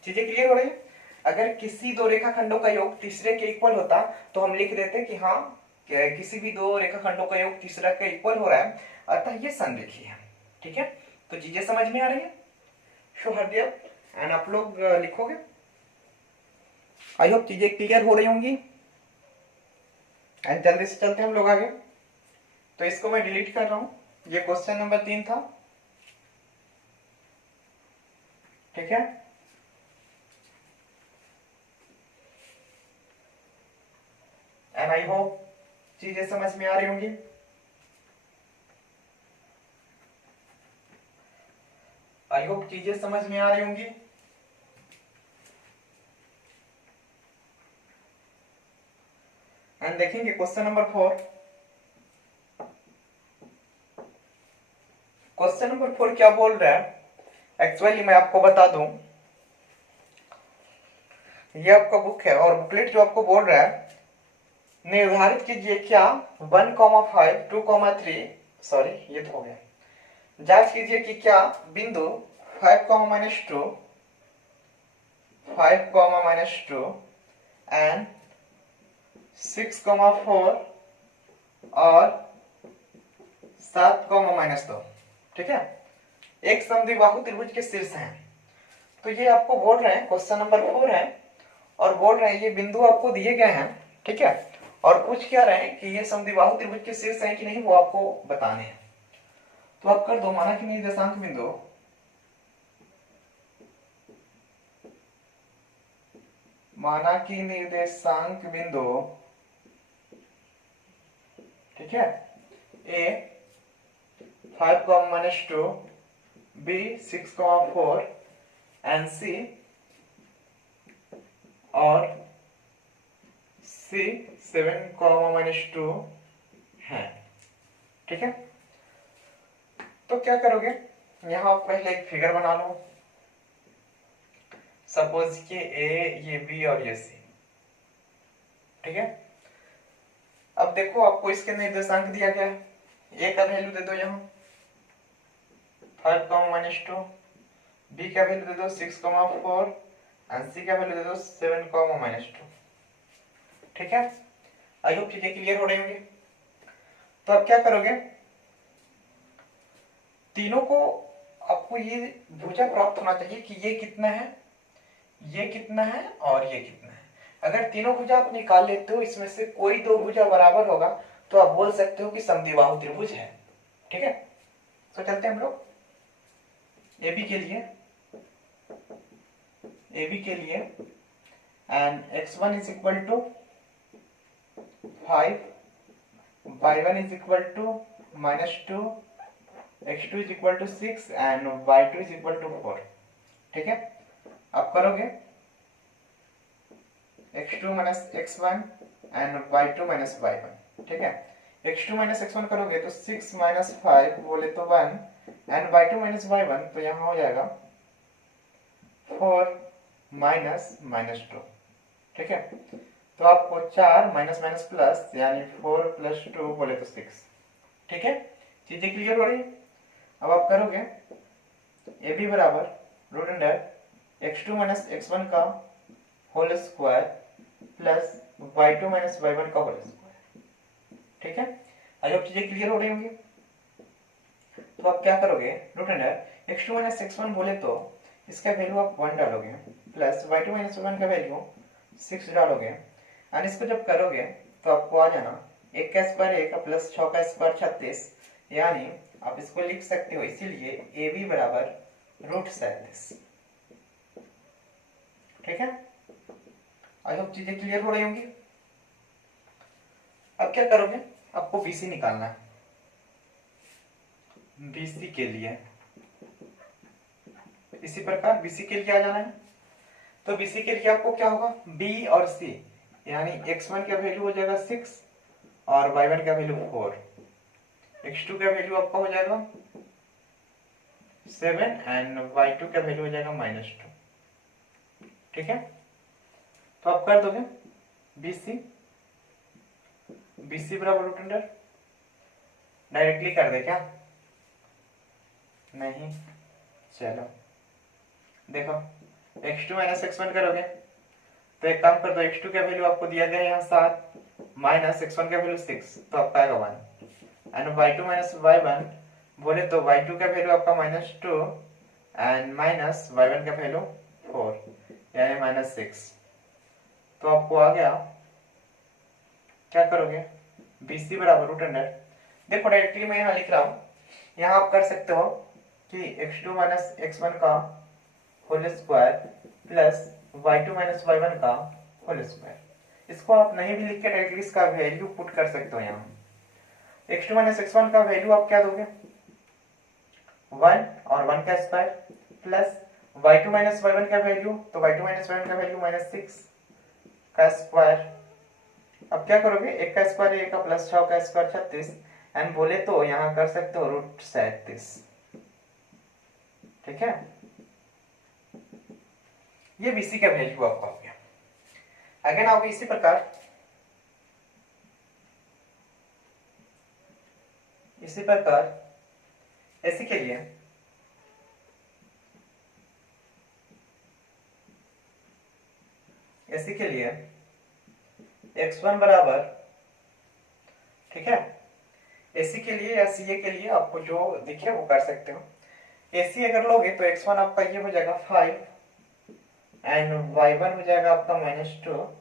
चीजें क्लियर हो रही है। अगर किसी दो रेखाखंडों का योग तीसरे के इक्वल होता तो हम लिख देते कि हाँ किसी भी दो रेखाखंडों का योग तीसरा के इक्वल हो रहा है, अतः ये समरेखी है। ठीक है, तो चीजें समझ में आ रही है। सो हृदय एंड आप लोग लिखोगे। आई होप चीजें क्लियर हो रही होंगी। एंड जल्दी से चलते हैं हम लोग आगे। तो इसको मैं डिलीट कर रहा हूं। ये क्वेश्चन नंबर 3 था, ठीक है। एंड आई होप चीजें समझ में आ रही होंगी। आई होप चीजें समझ में आ रही होंगी। एंड देखेंगे क्वेश्चन नंबर 4। क्वेश्चन नंबर 4 क्या बोल रहा है, एक्चुअली मैं आपको बता दूं, ये आपका बुक है और बुकलेट जो आपको बोल रहा है, निर्धारित कीजिए क्या 1,5 2,3 सॉरी ये तो हो गया। जांच कीजिए कि क्या बिंदु 5,-2 5,-2 एंड 6,4 और 7,-2, ठीक है, एक समद्विबाहु त्रिभुज के शीर्ष हैं। तो ये आपको बोल रहे हैं, क्वेश्चन नंबर 4 है और बोल रहे हैं ये बिंदु आपको दिए गए हैं, ठीक है, और पूछ क्या रहे हैं कि ये समद्विबाहु त्रिभुज के शीर्ष है कि नहीं, वो आपको बताने हैं। तो आप कर दो, माना कि निर्देशांक बिंदु ठीक है, ए 5,-2 B 6,4 एंड C और C 7,-2 है, ठीक है। तो क्या करोगे, यहां आप पहले एक फिगर बना लो। सपोज कि A, ये B और ये C, ठीक है। अब देखो आपको इसके निर्देशांक दिया गया है, A का वैल्यू दे दो यहाँ 5,-2, B का वैल्यू दे दो 6,4 एंड C का वैल्यू दे दो 7,-2, ठीक है। आई होप चीजें क्लियर हो रही होंगी। तो आप क्या करोगे, तीनों को आपको ये भुजा प्राप्त होना चाहिए कि ये कितना है, ये कितना है और ये कितना है। अगर तीनों भुजा आप निकाल लेते हो, इसमें से कोई दो भुजा बराबर होगा तो आप बोल सकते हो कि समद्विबाहु त्रिभुज है, ठीक है। तो चलते हैं हम लोग AB के लिए, AB के लिए and x1 is equal to 5, y1 is equal to -2, x2 is equal to 6 and y2 is equal to 4, ठीक है। आप करोगे x2 minus x1 and y2 minus y1, ठीक है। x2 minus x1 करोगे तो 6 minus 5 बोले तो 1 एंड y2 minus y1 तो यहाँ हो जाएगा 4 minus -2, ठीक है। तो आपको 4 माइनस माइनस प्लस यानी 4 + 2 बोले तो 6, ठीक है। चीजें क्लियर हो रही है। अब आप करोगे AB बराबर x2 minus x1 का whole square plus y2 minus y1 का होल स्क्वायर, ठीक है। अब चीजें क्लियर हो रही होंगी। तो आप क्या करोगे, x2 minus x1 बोले तो इसका वैल्यू आप 1 डालोगे प्लस y2 minus y1 का वैल्यू 6 डालोगे और इसको जब करोगे तो आपको आ जाना 1 का स्क्वायर 1 प्लस 6 का स्क्वायर 36, यानी आप इसको लिख सकते हो, इसीलिए AB बराबर √37, ठीक है। आई होप चीजें क्लियर हो रही होंगी। अब क्या करोगे, आपको BC निकालना है। BC के लिए इसी प्रकार BC के लिए आ जाना है। तो BC के लिए आपको क्या होगा, B और C यानी x1 का वैल्यू हो जाएगा 6 और y1 का वैल्यू 4, x2 का वैल्यू आपका हो जाएगा 7 एंड y2 का वैल्यू हो जाएगा -2, ठीक है। तो आप कर दोगे BC बराबर डायरेक्टली कर दे क्या, नहीं, चलो देखो x2 minus x1 करोगे तो एक काम कर दो, x2 का वैल्यू आपको दिया गया है यहाँ 7 माइनस x1 का वैल्यू 6 तो आपका आएगा 1 एंड y2 minus y1 बोले तो y2 का वैल्यू आपका -2 एंड माइनस y1 का वैल्यू 4 यानी -6। तो आपको आ गया, क्या करोगे, BC बराबर √100। देखो डायरेक्टली मैं यहाँ लिख रहा हूँ, यहाँ आप कर सकते हो कि x2 माइनस x1 का whole square plus y2 minus y1 का होल स्क्वायर। इसको आप नहीं भी लिख के डायरेक्टली इसका वैल्यू पुट कर सकते हो। यहाँ x2 माइनस x1 का वैल्यू आप क्या दोगे, 1 और 1 का square plus y2 minus y1 का वैल्यू, तो y2 माइनस y1 का वैल्यू -6 का स्क्वायर। अब क्या करोगे, 1 का स्क्वायर 1 का प्लस 6 का स्क्वायर 36, एंड बोले तो यहाँ कर सकते हो √37। ठीक है, ये BC का वैल्यू आपको आ गया। अगेन आप इसी प्रकार AC के लिए x1 बराबर, ठीक है, AC के लिए या CA के लिए आपको जो दिखे वो कर सकते हो। AC अगर लोगे तो x1 आपका ये हो जाएगा 5 एंड y1 हो जाएगा आपका -2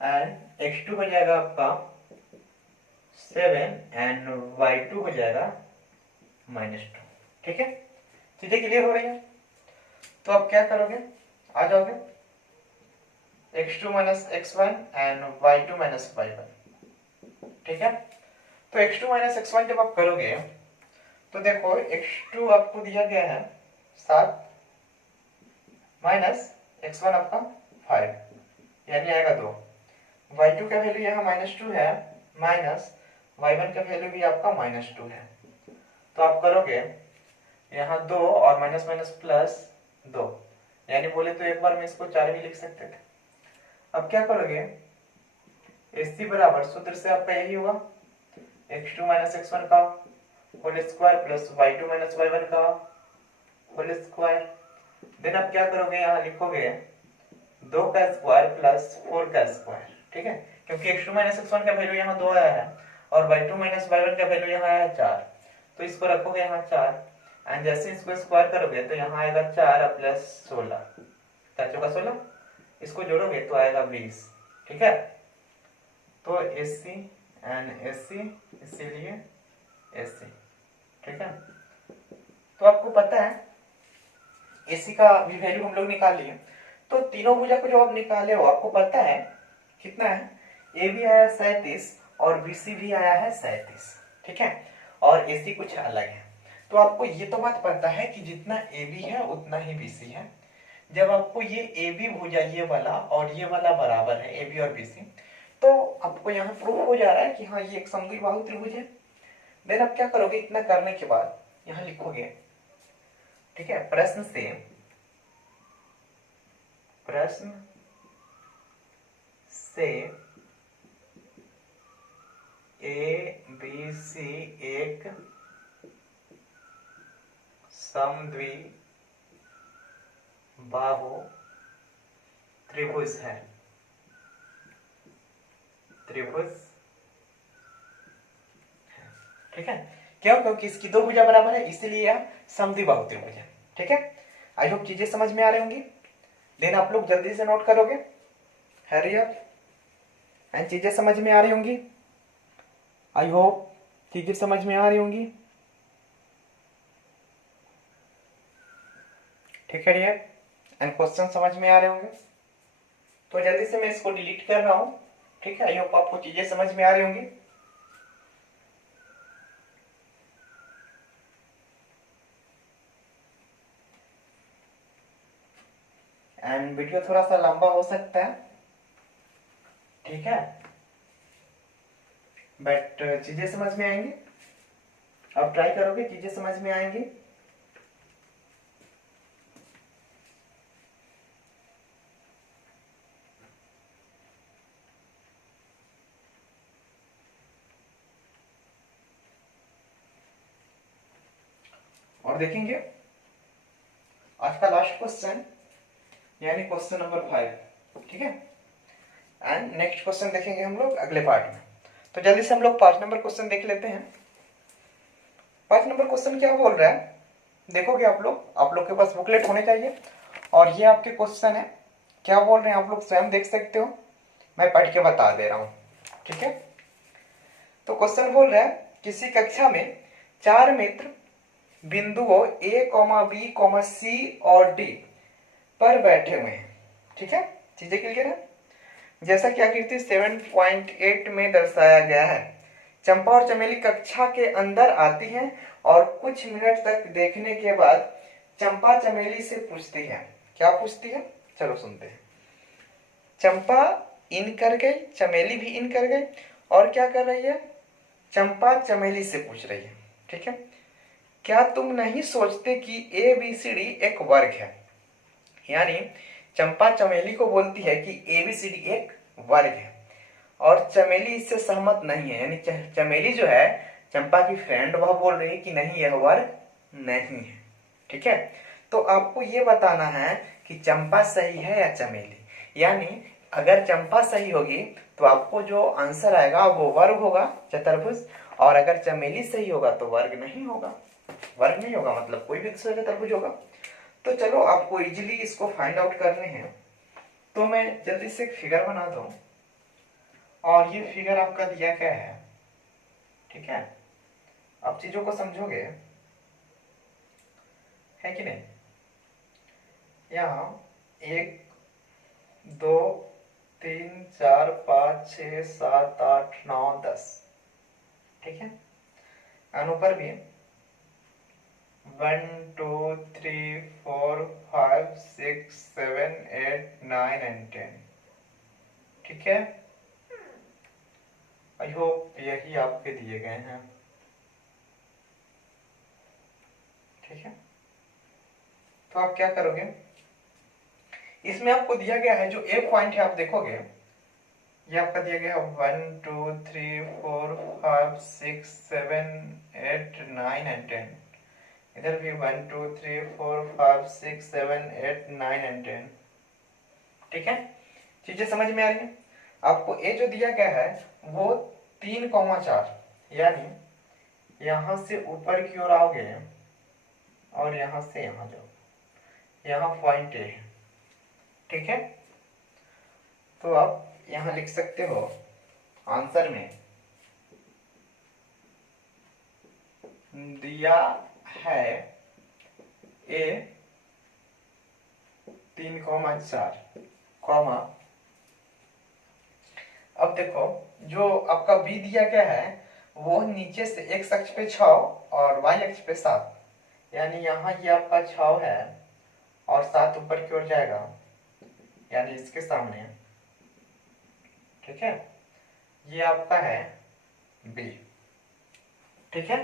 एंड x2 हो जाएगा आपका 7 एंड y2 हो जाएगा -2। ठीक है, चीजें क्लियर हो रही है। तो आप क्या करोगे, आ जाओगे x2 minus x1 and y2 minus y1। ठीक है, तो x2 माइनस x1 जब आप करोगे तो देखो x2 आपको दिया गया है 7 माइनस x1 आपका 5 यानी आएगा 2। y2 का वैल्यू यहाँ -2 है, माइनस y1 का वैल्यू भी आपका -2 है। तो आप करोगे यहाँ 2 और माइनस माइनस प्लस 2, यानी बोले तो एक बार में इसको 4 भी लिख सकते थे। अब क्या करोगे, AC बराबर सूत्र से आपका यही होगा, x2 माइनस x1 का whole square plus y2 minus y1 का होल स्क्वायर। देन आप क्या करोगे, यहाँ लिखोगे 2 का स्क्वायर प्लस 4 का स्क्वायर। ठीक है, क्योंकि x2 माइनस x1 का वैल्यू यहाँ 2 आया है और y2 माइनस y1 का वैल्यू यहाँ आया है 4, तो इसको रखोगे यहाँ 4 एंड जैसे इसको स्क्वायर करोगे तो यहाँ आएगा 4 प्लस 16, 4 चौका 16, इसको जोड़ोगे तो आएगा 20। ठीक है, तो AC एंड AC इसीलिए AC। ठीक है, तो आपको पता है AC का भी वैल्यू हम लोग निकाल लिए। तो तीनों भुजा को जो आप निकाले हो आपको पता है कितना है, AB आया 37 और BC भी आया है 37। ठीक है, और AC कुछ अलग है। तो आपको ये तो बात पता है कि जितना AB है उतना ही BC है। जब आपको ये AB भुजा ये वाला और ये वाला बराबर है AB और BC, तो आपको यहाँ प्रूफ हो जा रहा है कि हाँ ये एक समद्विबाहु त्रिभुज है। देन आप क्या करोगे, इतना करने के बाद यहाँ लिखोगे, ठीक है, प्रश्न से ABC एक समद्विबाहु त्रिभुज है। ठीक है, क्यों, क्योंकि इसकी दो भुजा बराबर है इसलिए यह समद्विबाहु त्रिभुज है। ठीक है, आई होप चीजें समझ में आ रही होंगी। देन आप लोग जल्दी से नोट करोगे, हरी अप, एंड चीजें समझ में आ रही होंगी। आई होप चीजें समझ में आ रही होंगी। ठीक है डियर, एंड क्वेश्चन समझ में आ रहे होंगे। तो जल्दी से मैं इसको डिलीट कर रहा हूं। ठीक है, आई होप आपको चीजें समझ में आ रही होंगी। एंड वीडियो थोड़ा सा लंबा हो सकता है, ठीक है, बट चीजें समझ में आएंगी। आप ट्राई करोगे, चीजें समझ में आएंगी। और देखेंगे आज का लास्ट क्वेश्चन, यानी क्वेश्चन नंबर 5। ठीक है, एंड नेक्स्ट क्वेश्चन देखेंगे हम लोग अगले पार्ट में। तो जल्दी से हम लोग 5 नंबर क्वेश्चन देख लेते हैं। 5 नंबर क्वेश्चन क्या बोल रहा है, देखोगे आप लोग के पास बुकलेट होने चाहिए और ये आपके क्वेश्चन है, क्या बोल रहे हैं आप लोग स्वयं देख सकते हो, मैं पढ़ के बता दे रहा हूं। ठीक है, तो क्वेश्चन बोल रहा है किसी कक्षा में 4 मित्र बिंदुओं ए बी सी और डी पर बैठे हुए हैं। ठीक है, चीजें क्लियर है। जैसा कि आकृति 7.8 में दर्शाया गया है, चंपा और चमेली कक्षा के अंदर आती हैं और कुछ मिनट तक देखने के बाद चंपा चमेली से पूछती है। क्या पूछती है, चलो सुनते हैं। चंपा इन कर गई, चमेली भी इन कर गई, और क्या कर रही है, चंपा चमेली से पूछ रही है। ठीक है, क्या तुम नहीं सोचते कि ए बी सी डी एक वर्ग है। यानी चंपा चमेली को बोलती है कि ए बी सी डी एक वर्ग है, और चमेली इससे सहमत नहीं है। यानी चमेली जो है चंपा की फ्रेंड, वह बोल रही है कि नहीं यह वर्ग नहीं है। ठीक है, तो आपको ये बताना है कि चंपा सही है या चमेली। यानी अगर चंपा सही होगी तो आपको जो आंसर आएगा वो वर्ग होगा, चतुर्भुज, और अगर चमेली सही होगा तो वर्ग नहीं होगा। वर्ग नहीं होगा मतलब कोई भी दूसरा चतुर्भुज होगा। तो चलो आपको इजीली इसको फाइंड आउट करने हैं, तो मैं जल्दी से एक फिगर बना दूं, और ये फिगर आपका दिया क्या है। ठीक है, आप चीजों को समझोगे, है कि नहीं। यहाँ 1 2 3 4 5 6 7 8 9 10। ठीक है, ऊपर भी 1 2 3 4 5 6 7 8 9 एंड 10। ठीक है, आई होप यही आपके दिए गए हैं। ठीक है, तो आप क्या करोगे, इसमें आपको दिया गया है जो ए पॉइंट है, आप देखोगे ये आपका दिया गया है 1 2 3 4 5 6 7 8 9 एंड 10। इधर भी 1 2 3 4 5 6 7 8 9 एंड 10। ठीक है, चीजें समझ में आ रही है। आपको ए जो दिया गया है वो 3,4, यानी यहां से ऊपर की ओर आओगे और यहां से यहां जाओ, यहां पॉइंट ए है। ठीक है, तो आप यहां लिख सकते हो आंसर में दिया है ए 3,4, कॉमा, अब देखो जो आपका बी दिया गया है वो नीचे से एक्स अक्ष पे 6 और वाई अक्ष पे 7, यानी यहाँ ये आपका 6 है और 7 ऊपर की ओर जाएगा, यानी इसके सामने। ठीक है, ये आपका है बी। ठीक है,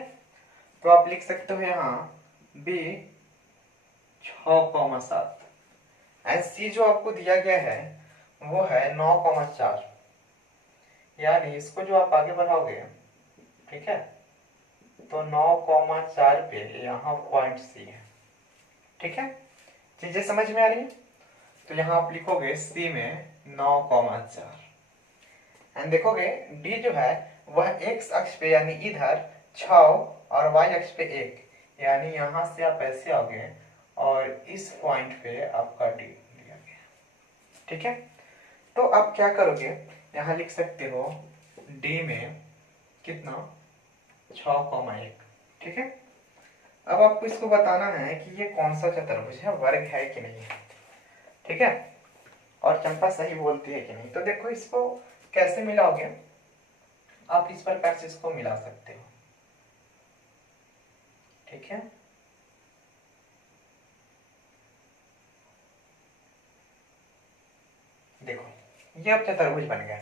तो आप लिख सकते हो यहाँ बी 6,7, एंड सी जो आपको दिया गया है वो है 9,4, यानी इसको जो आप आगे बढ़ाओगे, ठीक है, तो 9,4 पे यहाँ पॉइंट सी है। ठीक है, चीजें समझ में आ रही है। तो यहाँ आप लिखोगे सी में 9,4, एंड देखोगे डी जो है वह एक्स अक्ष पे यानी इधर 6 और वाई अक्ष पे 1, यानी यहां से आप ऐसे आओगे और इस पॉइंट पे आपका डी दिया गया। ठीक है, तो आप क्या करोगे, यहां लिख सकते हो डी में कितना 6,1। ठीक है, अब आपको इसको बताना है कि ये कौन सा चतुर्भुज है, वर्ग है कि नहीं है। ठीक है, और चंपा सही बोलती है कि नहीं। तो देखो इसको कैसे मिलाओगे, आप इस प्रकार से इसको मिला सकते हो। ठीक है, देखो ये अब चतुर्भुज बन गया।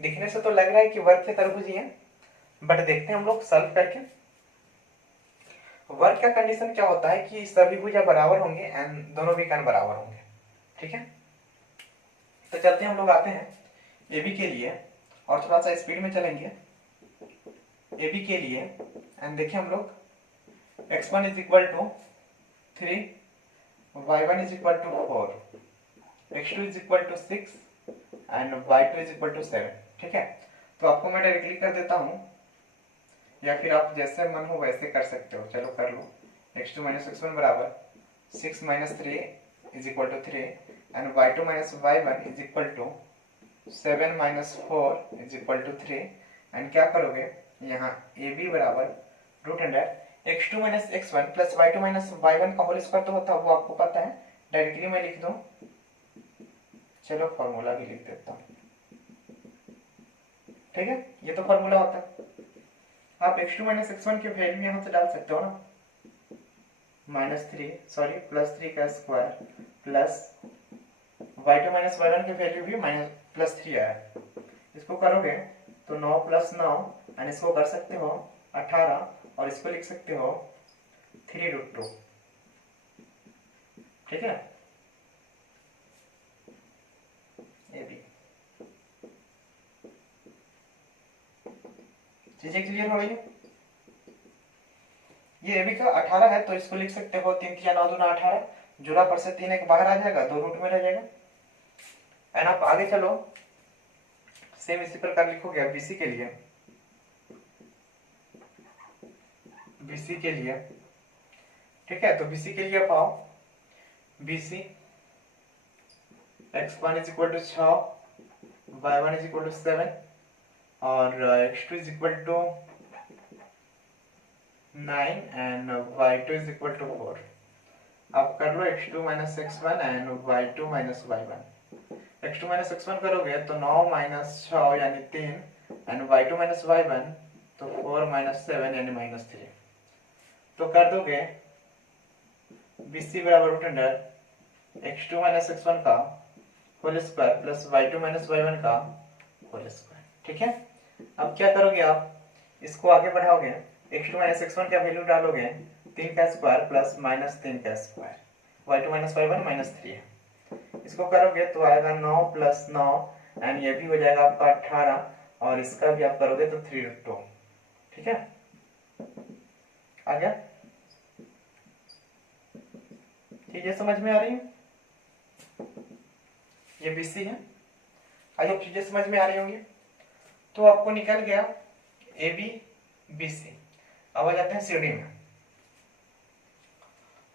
दिखने से तो लग रहा है कि वर्ग चतुर्भुज ही है, बट देखते हैं हम लोग सॉल्व करके। वर्ग का कंडीशन क्या होता है कि सभी भुजा बराबर होंगे एंड दोनों विकर्ण बराबर होंगे। ठीक है, तो चलते हैं हम लोग आते हैं ए बी के लिए, और थोड़ा सा स्पीड में चलेंगे। ए बी के लिए एंड देखिए हम लोग x1 is equal to 3, y1 is equal to 4, x2 is equal to 6 and y2 is equal to 7। ठीक है, तो आपको मैं डायरेक्टली कर देता हूं, या फिर आप जैसे मन हो वैसे कर सकते हो। चलो कर लो, x2 माइनस x1 बराबर 6 minus 3 is equal to 3 and y2 minus y1 is equal to 7 minus 4 is equal to 3 and क्या करोगे यहाँ ए बी बराबर root under x2 minus x1 plus y2 minus y1 का होल स्क्वायर तो होता है वो आपको पता है, डायरेक्टली मैं लिख दूं, चलो फॉर्मूला भी लिख देता हूँ, ठीक है, ये तो फॉर्मूला होता है। आप x2 माइनस x1 के वैल्यू यहाँ से डाल सकते हो ना, प्लस 3 का square plus y2 minus y1 के वैल्यू भी माइनस प्लस 3 आया, इसको करोगे तो 9 प्लस 9 एंड इसको कर सकते हो 18 और इसको लिख सकते हो 3√2, ठीक है, ये भी चीजें क्लियर हो गई। ये ए बी का 18 है तो इसको लिख सकते हो 3 3 9 2 18, जुड़ा पर से 3 एक बाहर आ जाएगा, 2 रूट में रह जाएगा। एंड आप आगे चलो, सेम इसी प्रकार लिखोगे बीसी के लिए, ठीक है, तो बीसी के लिए पाओ BC x1 is equal to 6, y1 is equal to 7 और x2 is equal to 9 and y2 is equal to 4। अब कर लो x2 minus x1 and y2 minus y1। x2 minus x1 करोगे तो 9 माइनस 6 यानी 3 एंड y2 माइनस y1 तो 4 minus 7 यानी minus 3। तो कर दोगे BC बराबर root under x2 minus x1 का whole square plus y2 minus y1 का होल स्क्वायर, ठीक है। अब क्या करोगे आप, इसको आगे बढ़ाओगे, x2 माइनस x1 का वैल्यू डालोगे 3 का स्क्वायर प्लस माइनस 3 का square, y2 minus y1 minus 3 है, इसको करोगे तो आएगा 9 प्लस 9 एंड ये भी हो जाएगा आपका 18 और इसका भी आप करोगे तो 3√2, ठीक है, आ गया। चीजें समझ में आ रही है, ये बीसी है, आई होप चीजें समझ में आ रही होंगी। तो आपको निकल गया ए बी बी सी। अब आ जाते हैं सीडी में,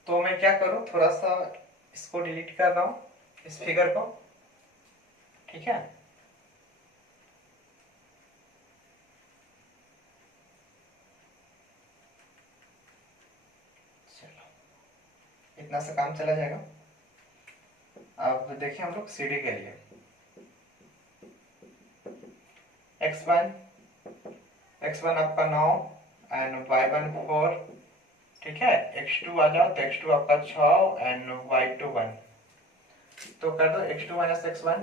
तो मैं क्या करूं, थोड़ा सा इसको डिलीट कर रहा हूं, इस फिगर को, ठीक है, चलो इतना सा काम चला जाएगा। अब देखिए हम लोग सीडी के लिए x1 आपका 9 एंड y1 4, ठीक है, x2 आ जाओ तो x2 आपका 6 एंड y2 1, तो कर दो x2 माइनस x1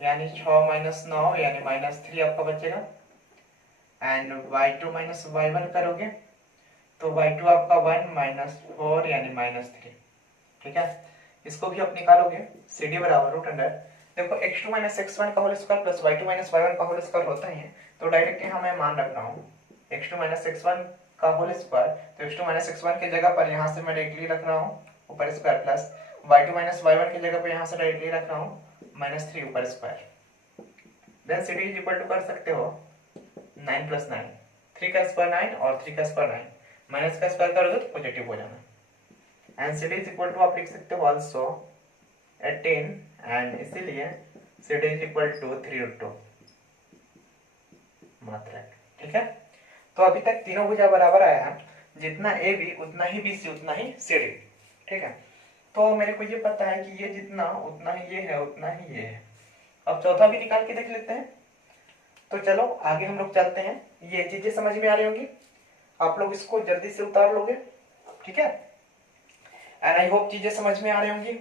यानी 6 माइनस 9 यानी माइनस 3 आपका बचेगा एंड y2 माइनस y1 करोगे तो y2 आपका 1 माइनस 4 यानी माइनस 3, ठीक है, इसको भी आप निकालोगे CD बराबर रूट अंडर, देखो x2 माइनस x1 का whole square plus y2 minus y1 का होल स्क्वायर होता ही है, तो डायरेक्ट यहाँ मैं मान रख रहा हूँ x2 माइनस x1 का होल स्क्वायर, तो x2 माइनस x1 की जगह पर यहाँ से मैं डायरेक्टली रख रहा हूँ ऊपर square plus y2 minus y1 की जगह पर यहाँ से डायरेक्टली रख रहा हूँ माइनस 3 ऊपर square, then CD is equal to कर सकते हो 9 प्लस 9, 3 का स्क्वायर 9 और 3 का स्क्वायर 9, माइनस का स्क्वायर करोगे तो पॉजिटिव हो जाना, and CD is equal to आप लिख सकते हो आल्सो 18 एंड इसीलिए CD इज इक्वल टू 3√2 मात्रा, ठीक है। तो अभी तक तीनों भुजा बराबर आया है, जितना ए बी उतना ही बी सी उतना ही CD, ठीक है। तो मेरे को ये पता है कि ये जितना उतना ही ये है उतना ही ये है। अब चौथा भी निकाल के देख लेते हैं, तो चलो आगे हम लोग चलते हैं। ये चीजें समझ में आ रही होंगी, आप लोग इसको जल्दी से उतार लोगे, ठीक है, एंड आई होप चीजें समझ में आ रही होंगी,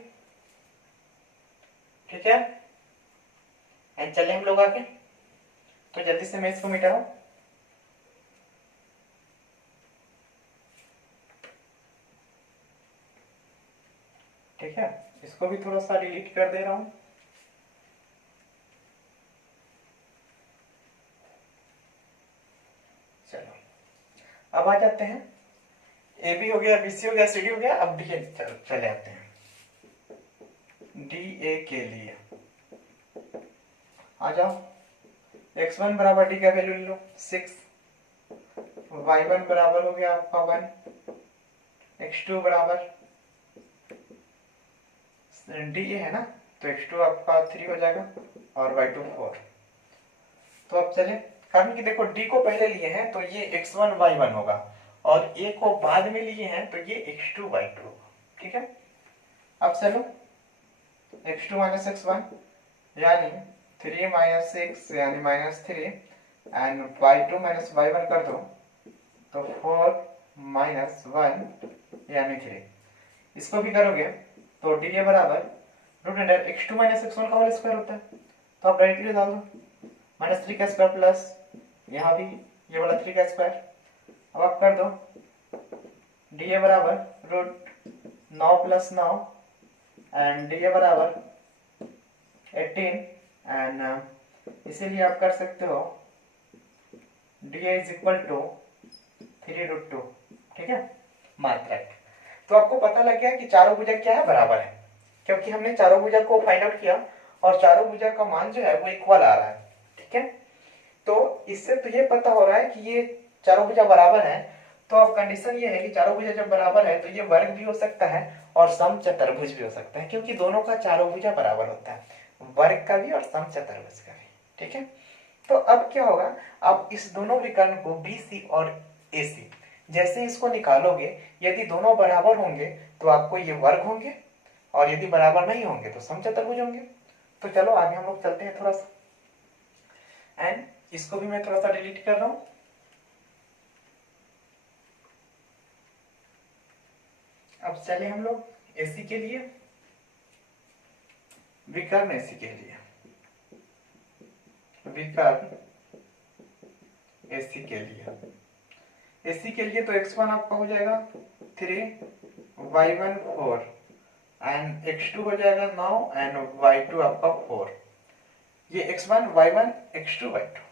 ठीक है। एंड चले हम लोग आगे, तो जल्दी से मैं इसको मिटाऊं, ठीक है, इसको भी थोड़ा सा डिलीट कर दे रहा हूं। चलो अब आ जाते हैं, ए बी हो गया, बीसी हो गया, सीडी हो गया, अब डी चले आते हैं। डी ए के लिए आ जाओ, x1 बराबर डी का वैल्यू ले लो 6, y1 बराबर हो गया आपका 1, x2 बराबर डी ए है ना, तो x2 आपका 3 हो जाएगा और y2 4। तो अब चले, कारण कि देखो d को पहले लिए हैं तो ये x1 y1 होगा और a को बाद में लिए हैं तो ये x2 y2 होगा। ठीक है, अब चलो x2 माइनस x1 यानी 3 माइनस 6 यानी -3 एंड y2 माइनस y1 कर दो तो 4 माइनस 1 यानी 3। इसको भी करोगे तो डी ए बराबर root under x2 minus x1 का होल स्क्वायर होता है, तो आप डायरेक्टली डाल दो -3 का स्क्वायर प्लस यहाँ भी ये वाला 3 का स्क्वायर। अब आप कर दो डी ए बराबर रूट 9 प्लस 9 एंड डी ए बराबर 18 एंड इसीलिए आप कर सकते हो D A is equal to 3√2। ठीक है, मात्रक। तो आपको पता लग गया कि चारों भुजा क्या है, बराबर है, क्योंकि हमने चारों भुजा को फाइंड आउट किया और चारों भुजा का मान जो है वो इक्वल आ रहा है। ठीक है, तो इससे तो ये पता हो रहा है कि ये चारों भुजा बराबर है। तो अब कंडीशन ये है कि चारों भुजा जब बराबर है तो ये वर्ग भी हो सकता है और सम चतुर्भुज भी हो सकता है, क्योंकि दोनों का चारों भुजा बराबर होता है, वर्ग का भी और सम चतुर्भुज का भी। ठीक है, तो अब क्या होगा, आप इस दोनों विकर्ण को बी सी और ए सी जैसे इसको निकालोगे, यदि दोनों बराबर होंगे तो आपको ये वर्ग होंगे और यदि बराबर नहीं होंगे तो सम चतुर्भुज होंगे। तो चलो आगे हम लोग चलते हैं थोड़ा सा, एंड इसको भी मैं थोड़ा सा डिलीट कर रहा हूं। अब चले हम लोग एसी के लिए, विकर्ण एसी के लिए, विकर्ण एसी के लिए, एसी के लिए तो x1 आपका हो जाएगा 3 y1 4 एंड x2 हो जाएगा 9 एंड y2 आपका 4। ये x1 y1 x2 y2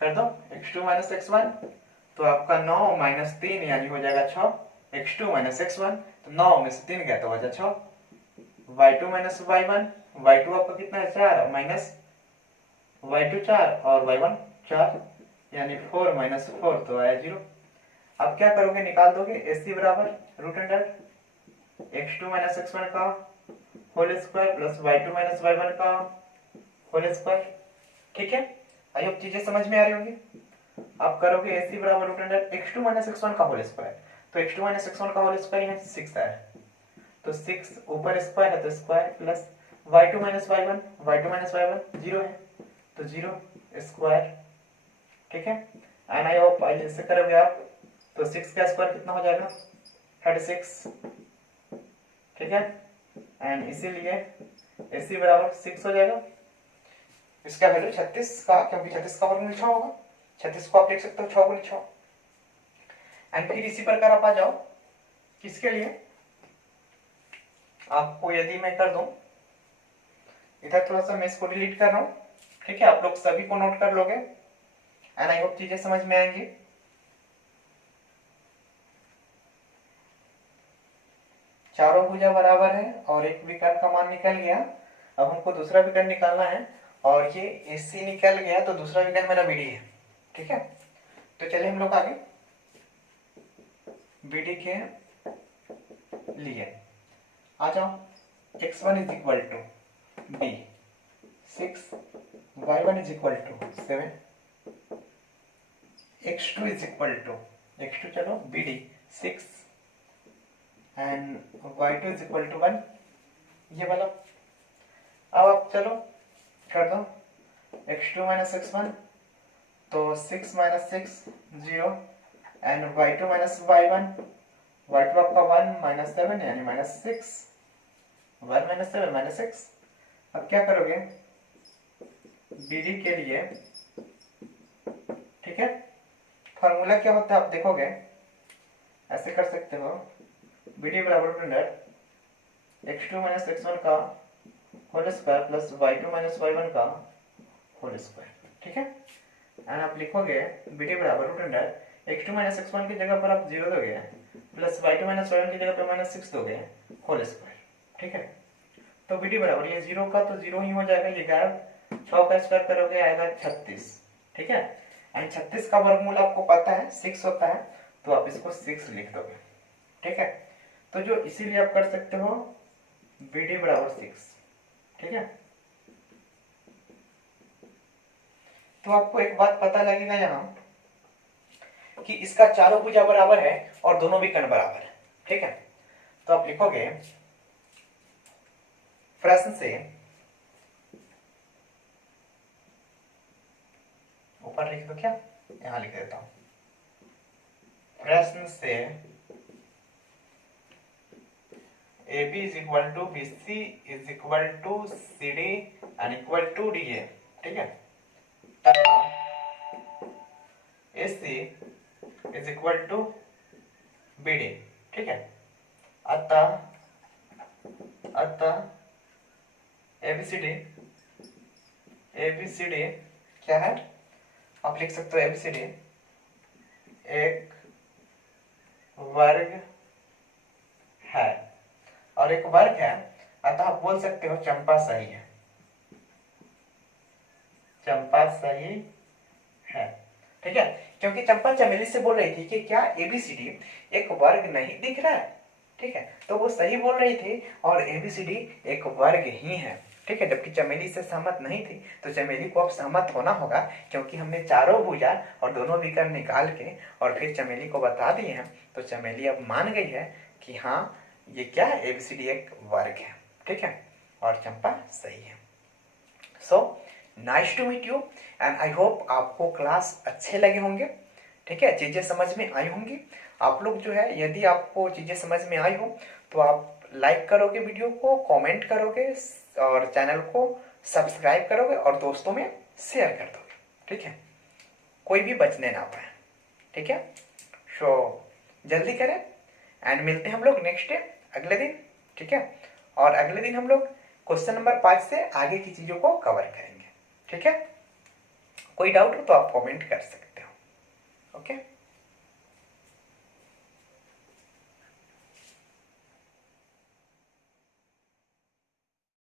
कर दो, x2 माइनस x1 तो आपका 9 माइनस 3 यानी हो जाएगा 6, x2 माइनस x1 तो 9 में से 3 गया तो बचा 6, y2 माइनस y1 y2 आपका कितना है 4 माइनस y2 4 और y1 4 यानी 4 माइनस 4 तो आया 0। अब क्या करोगे, निकाल दोगे एसी बराबर root under x2 minus x1 का whole square plus y2 minus y1 का होल स्क्वायर। ठीक है, आई होप चीजें समझ में आ रही होंगी। अब करोगे एसी बराबर root under x2 minus x1 का होल स्क्वायर, तो x2 माइनस x1 का होल स्क्वायर यहाँ 6 आया, तो 6 ऊपर स्क्वायर है तो square plus y2 minus y1 0 है तो 0 स्क्वायर। ठीक है, एंड आई होप ऐसे करोगे आप तो 6 का स्क्वायर कितना हो जाएगा 36। ठीक है, एंड इसीलिए एसी बराबर 6 हो जाएगा, इसका वैल्यू 36 का, क्योंकि 36 का वर्गमूल 6 होगा, 36 को आप लिख सकते हो 6 गुनी 6। एंड फिर इसी प्रकार आप आ जाओ किसके लिए, आपको यदि मैं कर दूं इधर थोड़ा सा मैं इसको डिलीट कर रहा हूं। ठीक है, आप लोग सभी को नोट कर लोगे एंड आई होप चीजें समझ में आएंगी। चारों भुजा बराबर है और एक विकर्ण का मान निकल गया। अब हमको दूसरा विकर्ण निकालना है और ये एसी निकल गया तो दूसरा विकर्ण मेरा बीडी है। ठीक है, तो चलिए हम लोग आगे बीडी के लिए आ जाओ। x1 is equal to B 6, y1 is equal to 7, x2 is equal to x2 चलो bd 6 and y2 is equal to 1, ये वाला। अब आप चलो कर दो x2 माइनस x1 तो 6 minus 6 0 and y2 minus y1 y2 आपका 1 माइनस 7 यानी माइनस 6, 1 माइनस 7 माइनस 6। अब क्या करोगे bd के लिए, ठीक है, फॉर्मूला क्या होता है आप देखोगे, ऐसे कर सकते हो bd बराबर अंडर x2 माइनस x1 का whole square plus y2 minus y1 का होल स्क्वायर। ठीक है, एंड आप लिखोगे bd बराबर root under x2 minus x1 की जगह पर आप 0 दोगे प्लस y2 माइनस y1 की जगह पर माइनस 6 दोगे होल स्क्वायर। ठीक है, तो bd बराबर ये 0 का तो 0 ही हो जाएगा, ये गायब, 6 का स्क्वायर करोगे आएगा 36। ठीक है, एंड 36 का वर्गमूल आपको पता है 6 होता है तो आप इसको 6 लिख दोगे। ठीक है, तो जो इसीलिए आप कर सकते हो BD बराबर 6। ठीक है, तो आपको एक बात पता लगेगा यहाँ कि इसका चारों भुजा बराबर है और दोनों भी कर्ण बराबर है। ठीक है, तो आप लिखोगे प्रश्न से, ऊपर लिख दो क्या, यहां लिख देता हूं, प्रश्न से AB is equal to BC is equal to CD and equal to DA। ठीक है, तथा AC is equal to BD। ठीक है, अतः ABCD क्या है, आप लिख सकते हो ABCD एक वर्ग है, और एक वर्ग है, अतः आप बोल सकते हो चंपा सही है, चंपा सही है। ठीक है, क्योंकि चंपा चमेली से बोल रही थी कि क्या ABCD एक वर्ग नहीं दिख रहा है। ठीक है, तो वो सही बोल रही थी और ABCD एक वर्ग ही है। ठीक है, जबकि चमेली से सहमत नहीं थी, तो चमेली को अब सहमत होना होगा, क्योंकि हमने चारों भुजा और दोनों विकर्ण निकाल के और फिर चमेली को बता दिए हैं, तो चमेली अब मान गई है कि हाँ ये क्या है, ABCD एक वर्ग है। ठीक है, और चंपा सही है। So nice to meet you and I hope आपको क्लास अच्छे लगे होंगे। ठीक है, चीजें समझ में आई होंगी। आप लोग जो है, यदि आपको चीजें समझ में आई हो तो आप लाइक करोगे वीडियो को, कमेंट करोगे और चैनल को सब्सक्राइब करोगे और दोस्तों में शेयर कर दोगे। ठीक है, कोई भी बचने ना पाए। ठीक है, सो जल्दी करें एंड मिलते हैं हम लोग नेक्स्ट डे, अगले दिन। ठीक है, और अगले दिन हम लोग क्वेश्चन नंबर 5 से आगे की चीजों को कवर करेंगे। ठीक है, कोई डाउट हो तो आप कमेंट कर सकते हो। ओके।